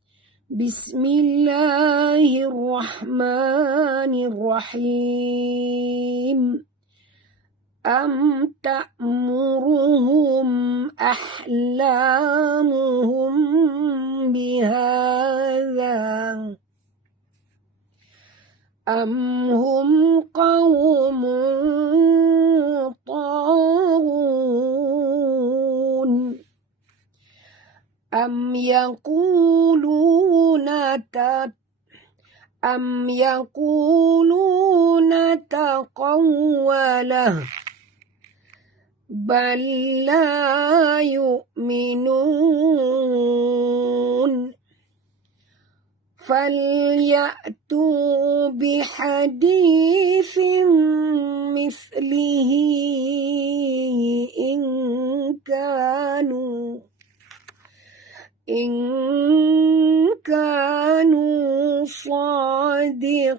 Bismillahirrahmanirrahim. أم تأمرهم أحلامهم بهذا أم هم قوم طاغون أم يقولون تقوله بل لا يؤمنون فليأتوا بحديث مثله إن كانوا صادقين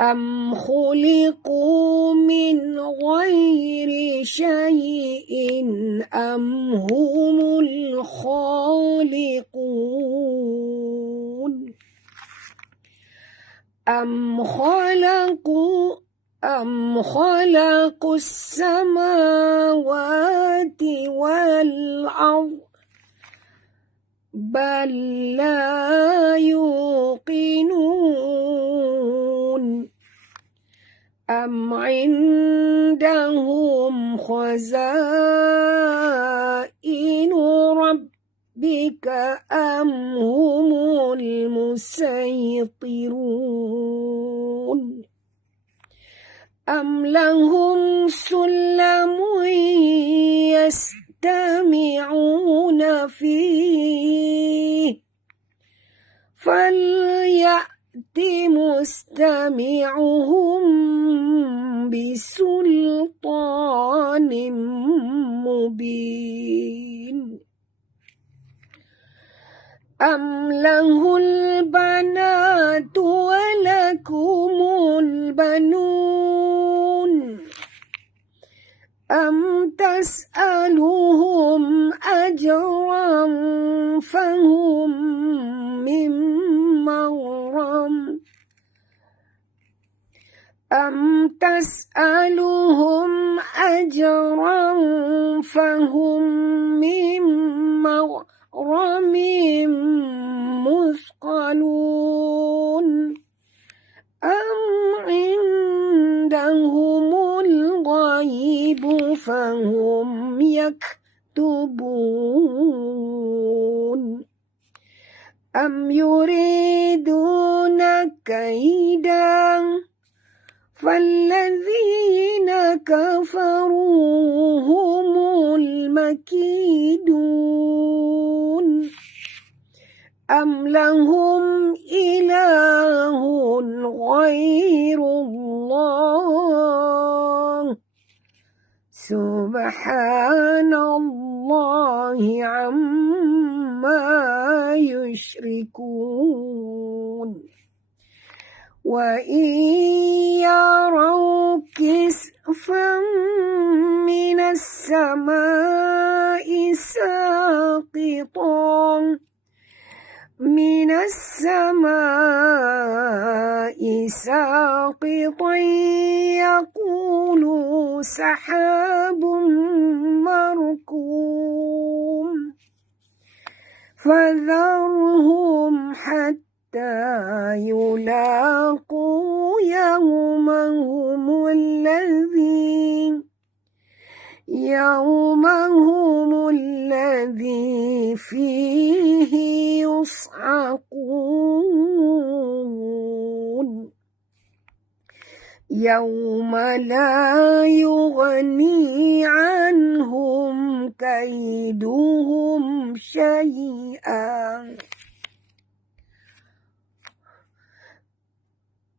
أم خلقوا من غير شيء أم هم الخالقون أم خلقوا السماوات والأرض بل لا يوقنون أم عندهم خزائن ربك أم هم المسيطرون أم لهم سلم يستمعون فيه فليأت مستمعهم بسلطان مبين أم له البنات ولكم البنون أم تسألهم أجرا فهم من مغرم أم تسألهم أجرا فهم من مغرم مثقلون أم عندهم الغيب فهم يكتبون أم يريدون كيدا فالذين كفروا هم المكيدون أم لهم إله غير الله سبحان الله عما يشركون وإن يروا كسفا من السماء ساقطا يقولوا سحاب مركوم فذرهم حتى يلاقوا يومهم الذي فيه يصعقون يوم لا يغني عنهم كيدهم شيئا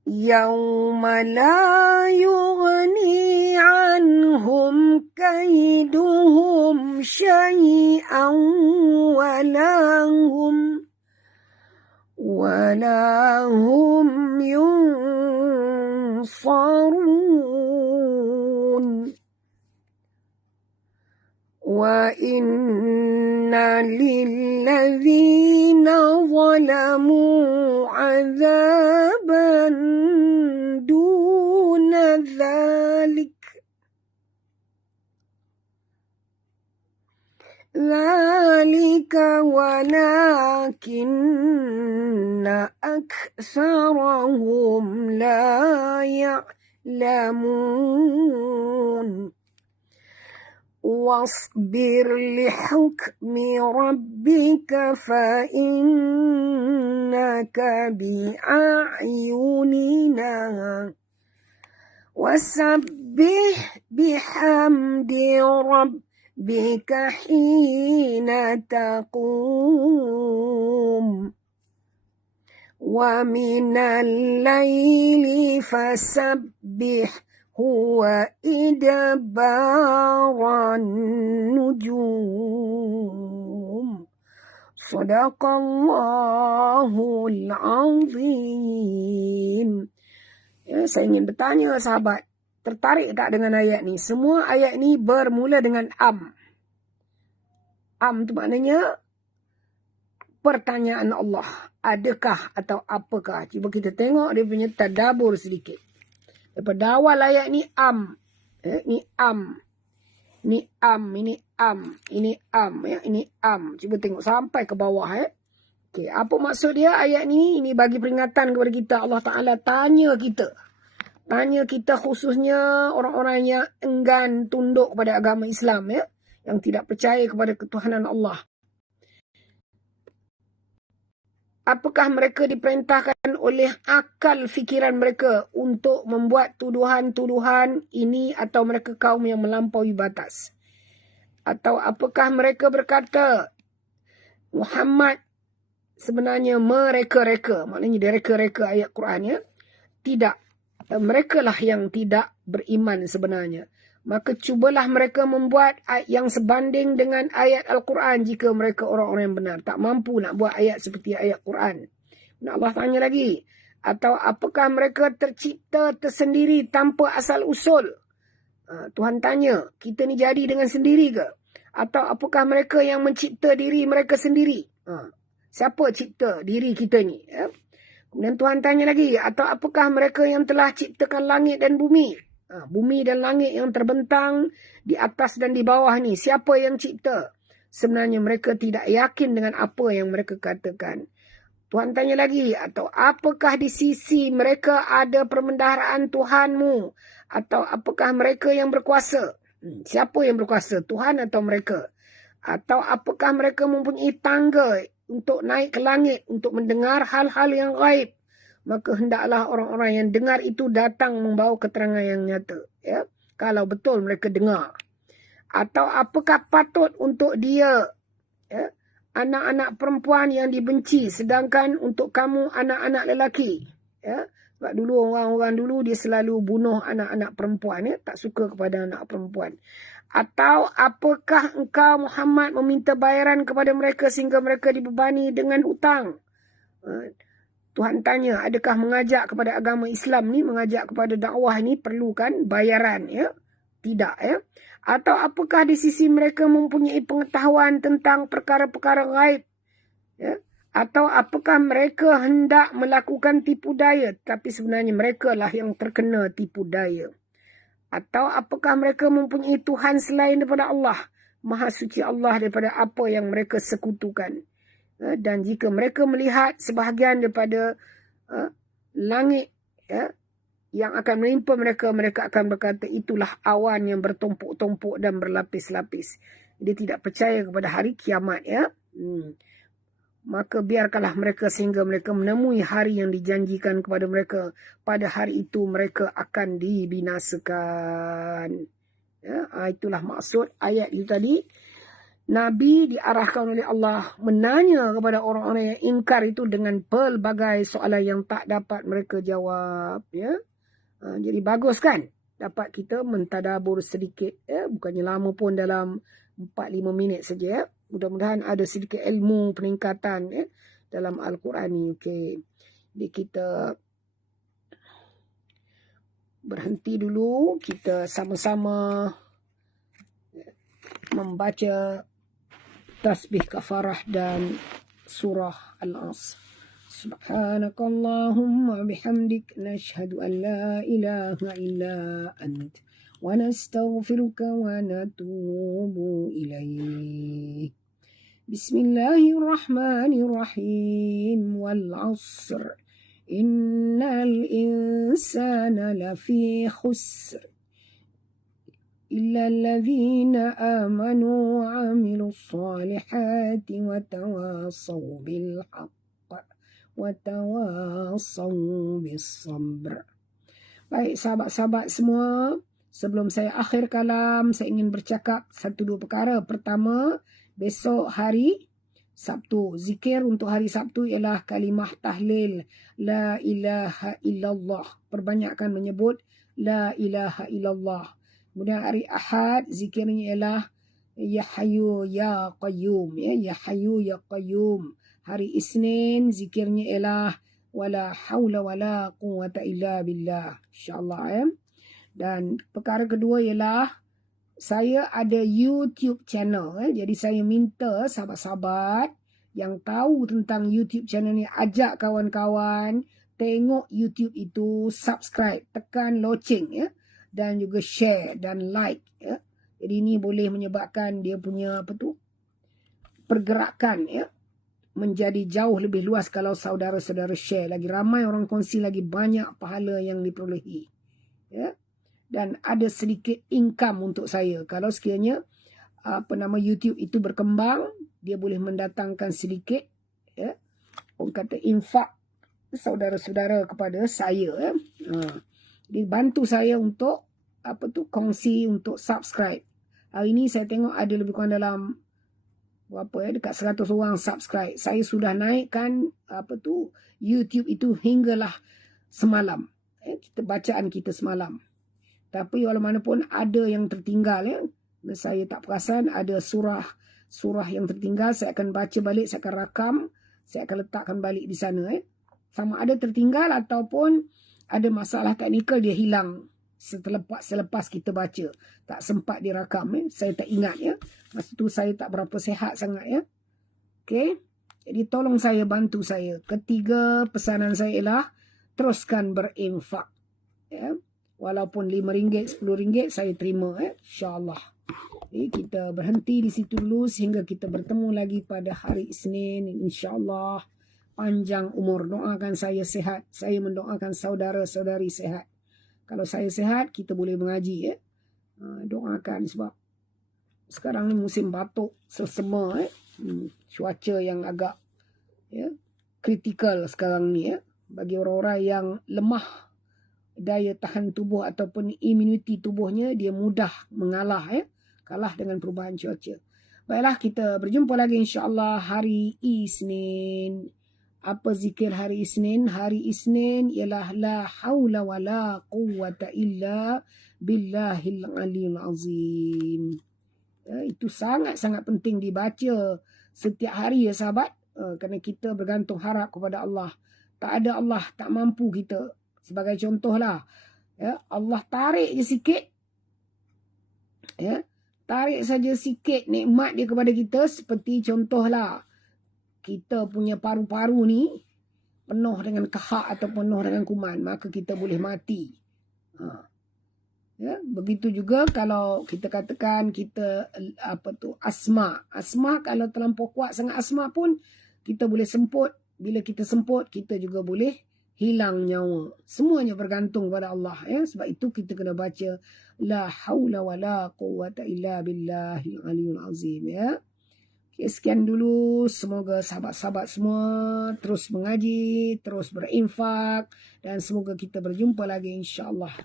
يوم لا يغني عنهم كيدهم شيئا ولا هم ينصرون وإن للذين ظلموا عذابا دون ذلك ولكن أكثرهم لا يعلمون واصبر لحكم ربك فإنك بأعيننا وسبح بحمد ربك حين تقوم ومن الليل فسبح وإدبار النجوم صدق الله العظيم. Saya ingin bertanya sahabat, tertarik tak dengan ayat ni? Semua ayat ni bermula dengan am. Am tu maknanya pertanyaan Allah. Adakah atau apakah? Cuba kita tengok dia punya tadabbur sedikit. Daripada awal ayat ni am. Ni am. Ini am. Ini am. Ini am. Ini am. Cuba tengok sampai ke bawah. Okay, apa maksud dia ayat ni? Ini bagi peringatan kepada kita. Allah Ta'ala tanya kita. Tanya kita khususnya orang-orang yang enggan tunduk kepada agama Islam. Yang tidak percaya kepada ketuhanan Allah. Apakah mereka diperintahkan oleh akal fikiran mereka untuk membuat tuduhan-tuduhan ini atau mereka kaum yang melampaui batas? Atau apakah mereka berkata Muhammad sebenarnya mereka-reka, maknanya direka-reka ayat Quran ya? Tidak. Mereka lah yang tidak beriman sebenarnya. Maka cubalah mereka membuat ayat yang sebanding dengan ayat Al-Quran jika mereka orang-orang yang benar. Tak mampu nak buat ayat seperti ayat Quran. Dan Allah tanya lagi. Atau apakah mereka tercipta tersendiri tanpa asal usul? Tuhan tanya, kita ni jadi dengan sendiri ke? Atau apakah mereka yang mencipta diri mereka sendiri? Siapa cipta diri kita ni? Kemudian Tuhan tanya lagi, atau apakah mereka yang telah ciptakan langit dan bumi? Bumi dan langit yang terbentang di atas dan di bawah ni, siapa yang cipta? Sebenarnya mereka tidak yakin dengan apa yang mereka katakan. Tuhan tanya lagi, atau apakah di sisi mereka ada perbendaharaan Tuhanmu? Atau apakah mereka yang berkuasa? Siapa yang berkuasa, Tuhan atau mereka? Atau apakah mereka mempunyai tangga untuk naik ke langit, untuk mendengar hal-hal yang gaib? Maka hendaklah orang-orang yang dengar itu datang membawa keterangan yang nyata. Ya? Kalau betul mereka dengar. Atau apakah patut untuk dia, ya, anak-anak perempuan yang dibenci, sedangkan untuk kamu anak-anak lelaki. Ya? Sebab dulu orang-orang dulu dia selalu bunuh anak-anak perempuan. Ya? Tak suka kepada anak perempuan. Atau apakah engkau Muhammad meminta bayaran kepada mereka sehingga mereka dibebani dengan hutang? Tuhan tanya, adakah mengajak kepada agama Islam ni, mengajak kepada dakwah ni perlukan bayaran? Ya? Tidak. Ya? Atau apakah di sisi mereka mempunyai pengetahuan tentang perkara-perkara gaib? Ya? Atau apakah mereka hendak melakukan tipu daya, tapi sebenarnya mereka lah yang terkena tipu daya? Atau apakah mereka mempunyai Tuhan selain daripada Allah? Maha suci Allah daripada apa yang mereka sekutukan. Dan jika mereka melihat sebahagian daripada langit, ya, yang akan menimpa mereka, mereka akan berkata itulah awan yang bertumpuk-tumpuk dan berlapis-lapis. Dia tidak percaya kepada hari kiamat. Ya. Maka biarkanlah mereka sehingga mereka menemui hari yang dijanjikan kepada mereka. Pada hari itu mereka akan dibinasakan. Ya, itulah maksud ayat itu tadi. Nabi diarahkan oleh Allah menanya kepada orang-orang yang ingkar itu dengan pelbagai soalan yang tak dapat mereka jawab. Ya. Jadi bagus kan? Dapat kita mentadabur sedikit. Ya. Bukannya lama pun, dalam 4-5 minit saja. Ya. Mudah-mudahan ada sedikit ilmu peningkatan, ya, dalam Al-Quran ni. Okay. Jadi kita berhenti dulu. Kita sama-sama membaca tasbih kafarah dan surah Al-Asr. Subhanakallahumma bihamdik nashhadu an la ilaha illa ant wa nastaghfiruka wa natubu ilaih. Bismillahirrahmanirrahim. Wal 'asr. Innal insana lafi khusr. إلا الذين آمنوا وعملوا الصالحات وتواصوا بالحق وتواصوا بالصبر. Baik sahabat-sahabat semua, sebelum saya akhir kalam, saya ingin bercakap 1-2 perkara. Pertama, besok hari Sabtu, zikir untuk hari Sabtu ialah kalimah tahlil La ilaha illallah. Perbanyakkan menyebut La ilaha illallah. Kemudian hari Ahad, zikirnya ialah Ya Hayyu Ya Qayyum. Ya Hayyu Ya Qayyum. Hari Isnin, zikirnya ialah Wala hawla wala quwwata illa billah. InsyaAllah. Ya. Dan perkara kedua ialah saya ada YouTube channel. Jadi saya minta sahabat-sahabat yang tahu tentang YouTube channel ni, ajak kawan-kawan tengok YouTube itu, subscribe, tekan loceng, ya. Dan juga share dan like. Ya. Jadi ini boleh menyebabkan dia punya pergerakan, ya, menjadi jauh lebih luas kalau saudara-saudara share. Lagi ramai orang kongsi, lagi banyak pahala yang diperolehi. Ya. Dan ada sedikit income untuk saya. Kalau sekiranya YouTube itu berkembang, dia boleh mendatangkan sedikit, ya, orang kata infak saudara-saudara kepada saya. Ya. Jadi bantu saya untuk kongsi, untuk subscribe. Hari ini saya tengok ada lebih kurang dalam dekat 100 orang subscribe. Saya sudah naikkan YouTube itu hinggalah semalam. Kita bacaan kita semalam. Tapi walaupun ada yang tertinggal, ya, saya tak perasan ada surah yang tertinggal, saya akan baca balik, saya akan rakam, saya akan letakkan balik di sana. Sama ada tertinggal ataupun ada masalah teknikal, dia hilang selepas kita baca. Tak sempat dirakam. Saya tak ingat. Ya. Masa tu saya tak berapa sihat sangat. Ya. Okay. Jadi tolong saya, bantu saya. Ketiga pesanan saya ialah teruskan berinfak. Ya. Walaupun RM5, RM10 saya terima. InsyaAllah. Jadi kita berhenti di situ dulu sehingga kita bertemu lagi pada hari Isnin. InsyaAllah panjang umur. Doakan saya sehat. Saya mendoakan saudara-saudari sehat. Kalau saya sehat, kita boleh mengaji. Doakan sebab sekarang ni musim batuk, selsema. Cuaca yang agak kritikal sekarang ni. Bagi orang-orang yang lemah daya tahan tubuh ataupun imuniti tubuhnya, dia mudah mengalah, kalah dengan perubahan cuaca. Baiklah, kita berjumpa lagi insya-Allah hari Isnin. Apa zikir hari Isnin? Hari Isnin ialah la haula wala quwwata illa billahil aliyil azim. Itu sangat-sangat penting dibaca setiap hari ya sahabat. Kerana kita bergantung harap kepada Allah. Tak ada Allah, tak mampu kita. Sebagai contohlah, Allah tarik je sikit, tarik saja sikit nikmat dia kepada kita. Seperti contohlah, kita punya paru-paru ni penuh dengan kahak atau penuh dengan kuman, maka kita boleh mati. Begitu juga kalau kita katakan kita asma. Asma kalau terlampau kuat sangat asma pun kita boleh semput. Bila kita semput, kita juga boleh hilang nyawa. Semuanya bergantung pada Allah. Sebab itu kita kena baca la haula wala quwwata illa billahil aliyul azim. Okay, sekian dulu. Semoga sahabat-sahabat semua terus mengaji, terus berinfak, dan semoga kita berjumpa lagi insya-Allah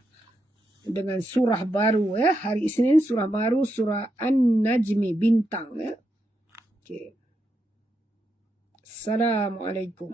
dengan surah baru. Hari Isnin surah baru, surah An-Najmi, bintang. Okay. Assalamualaikum.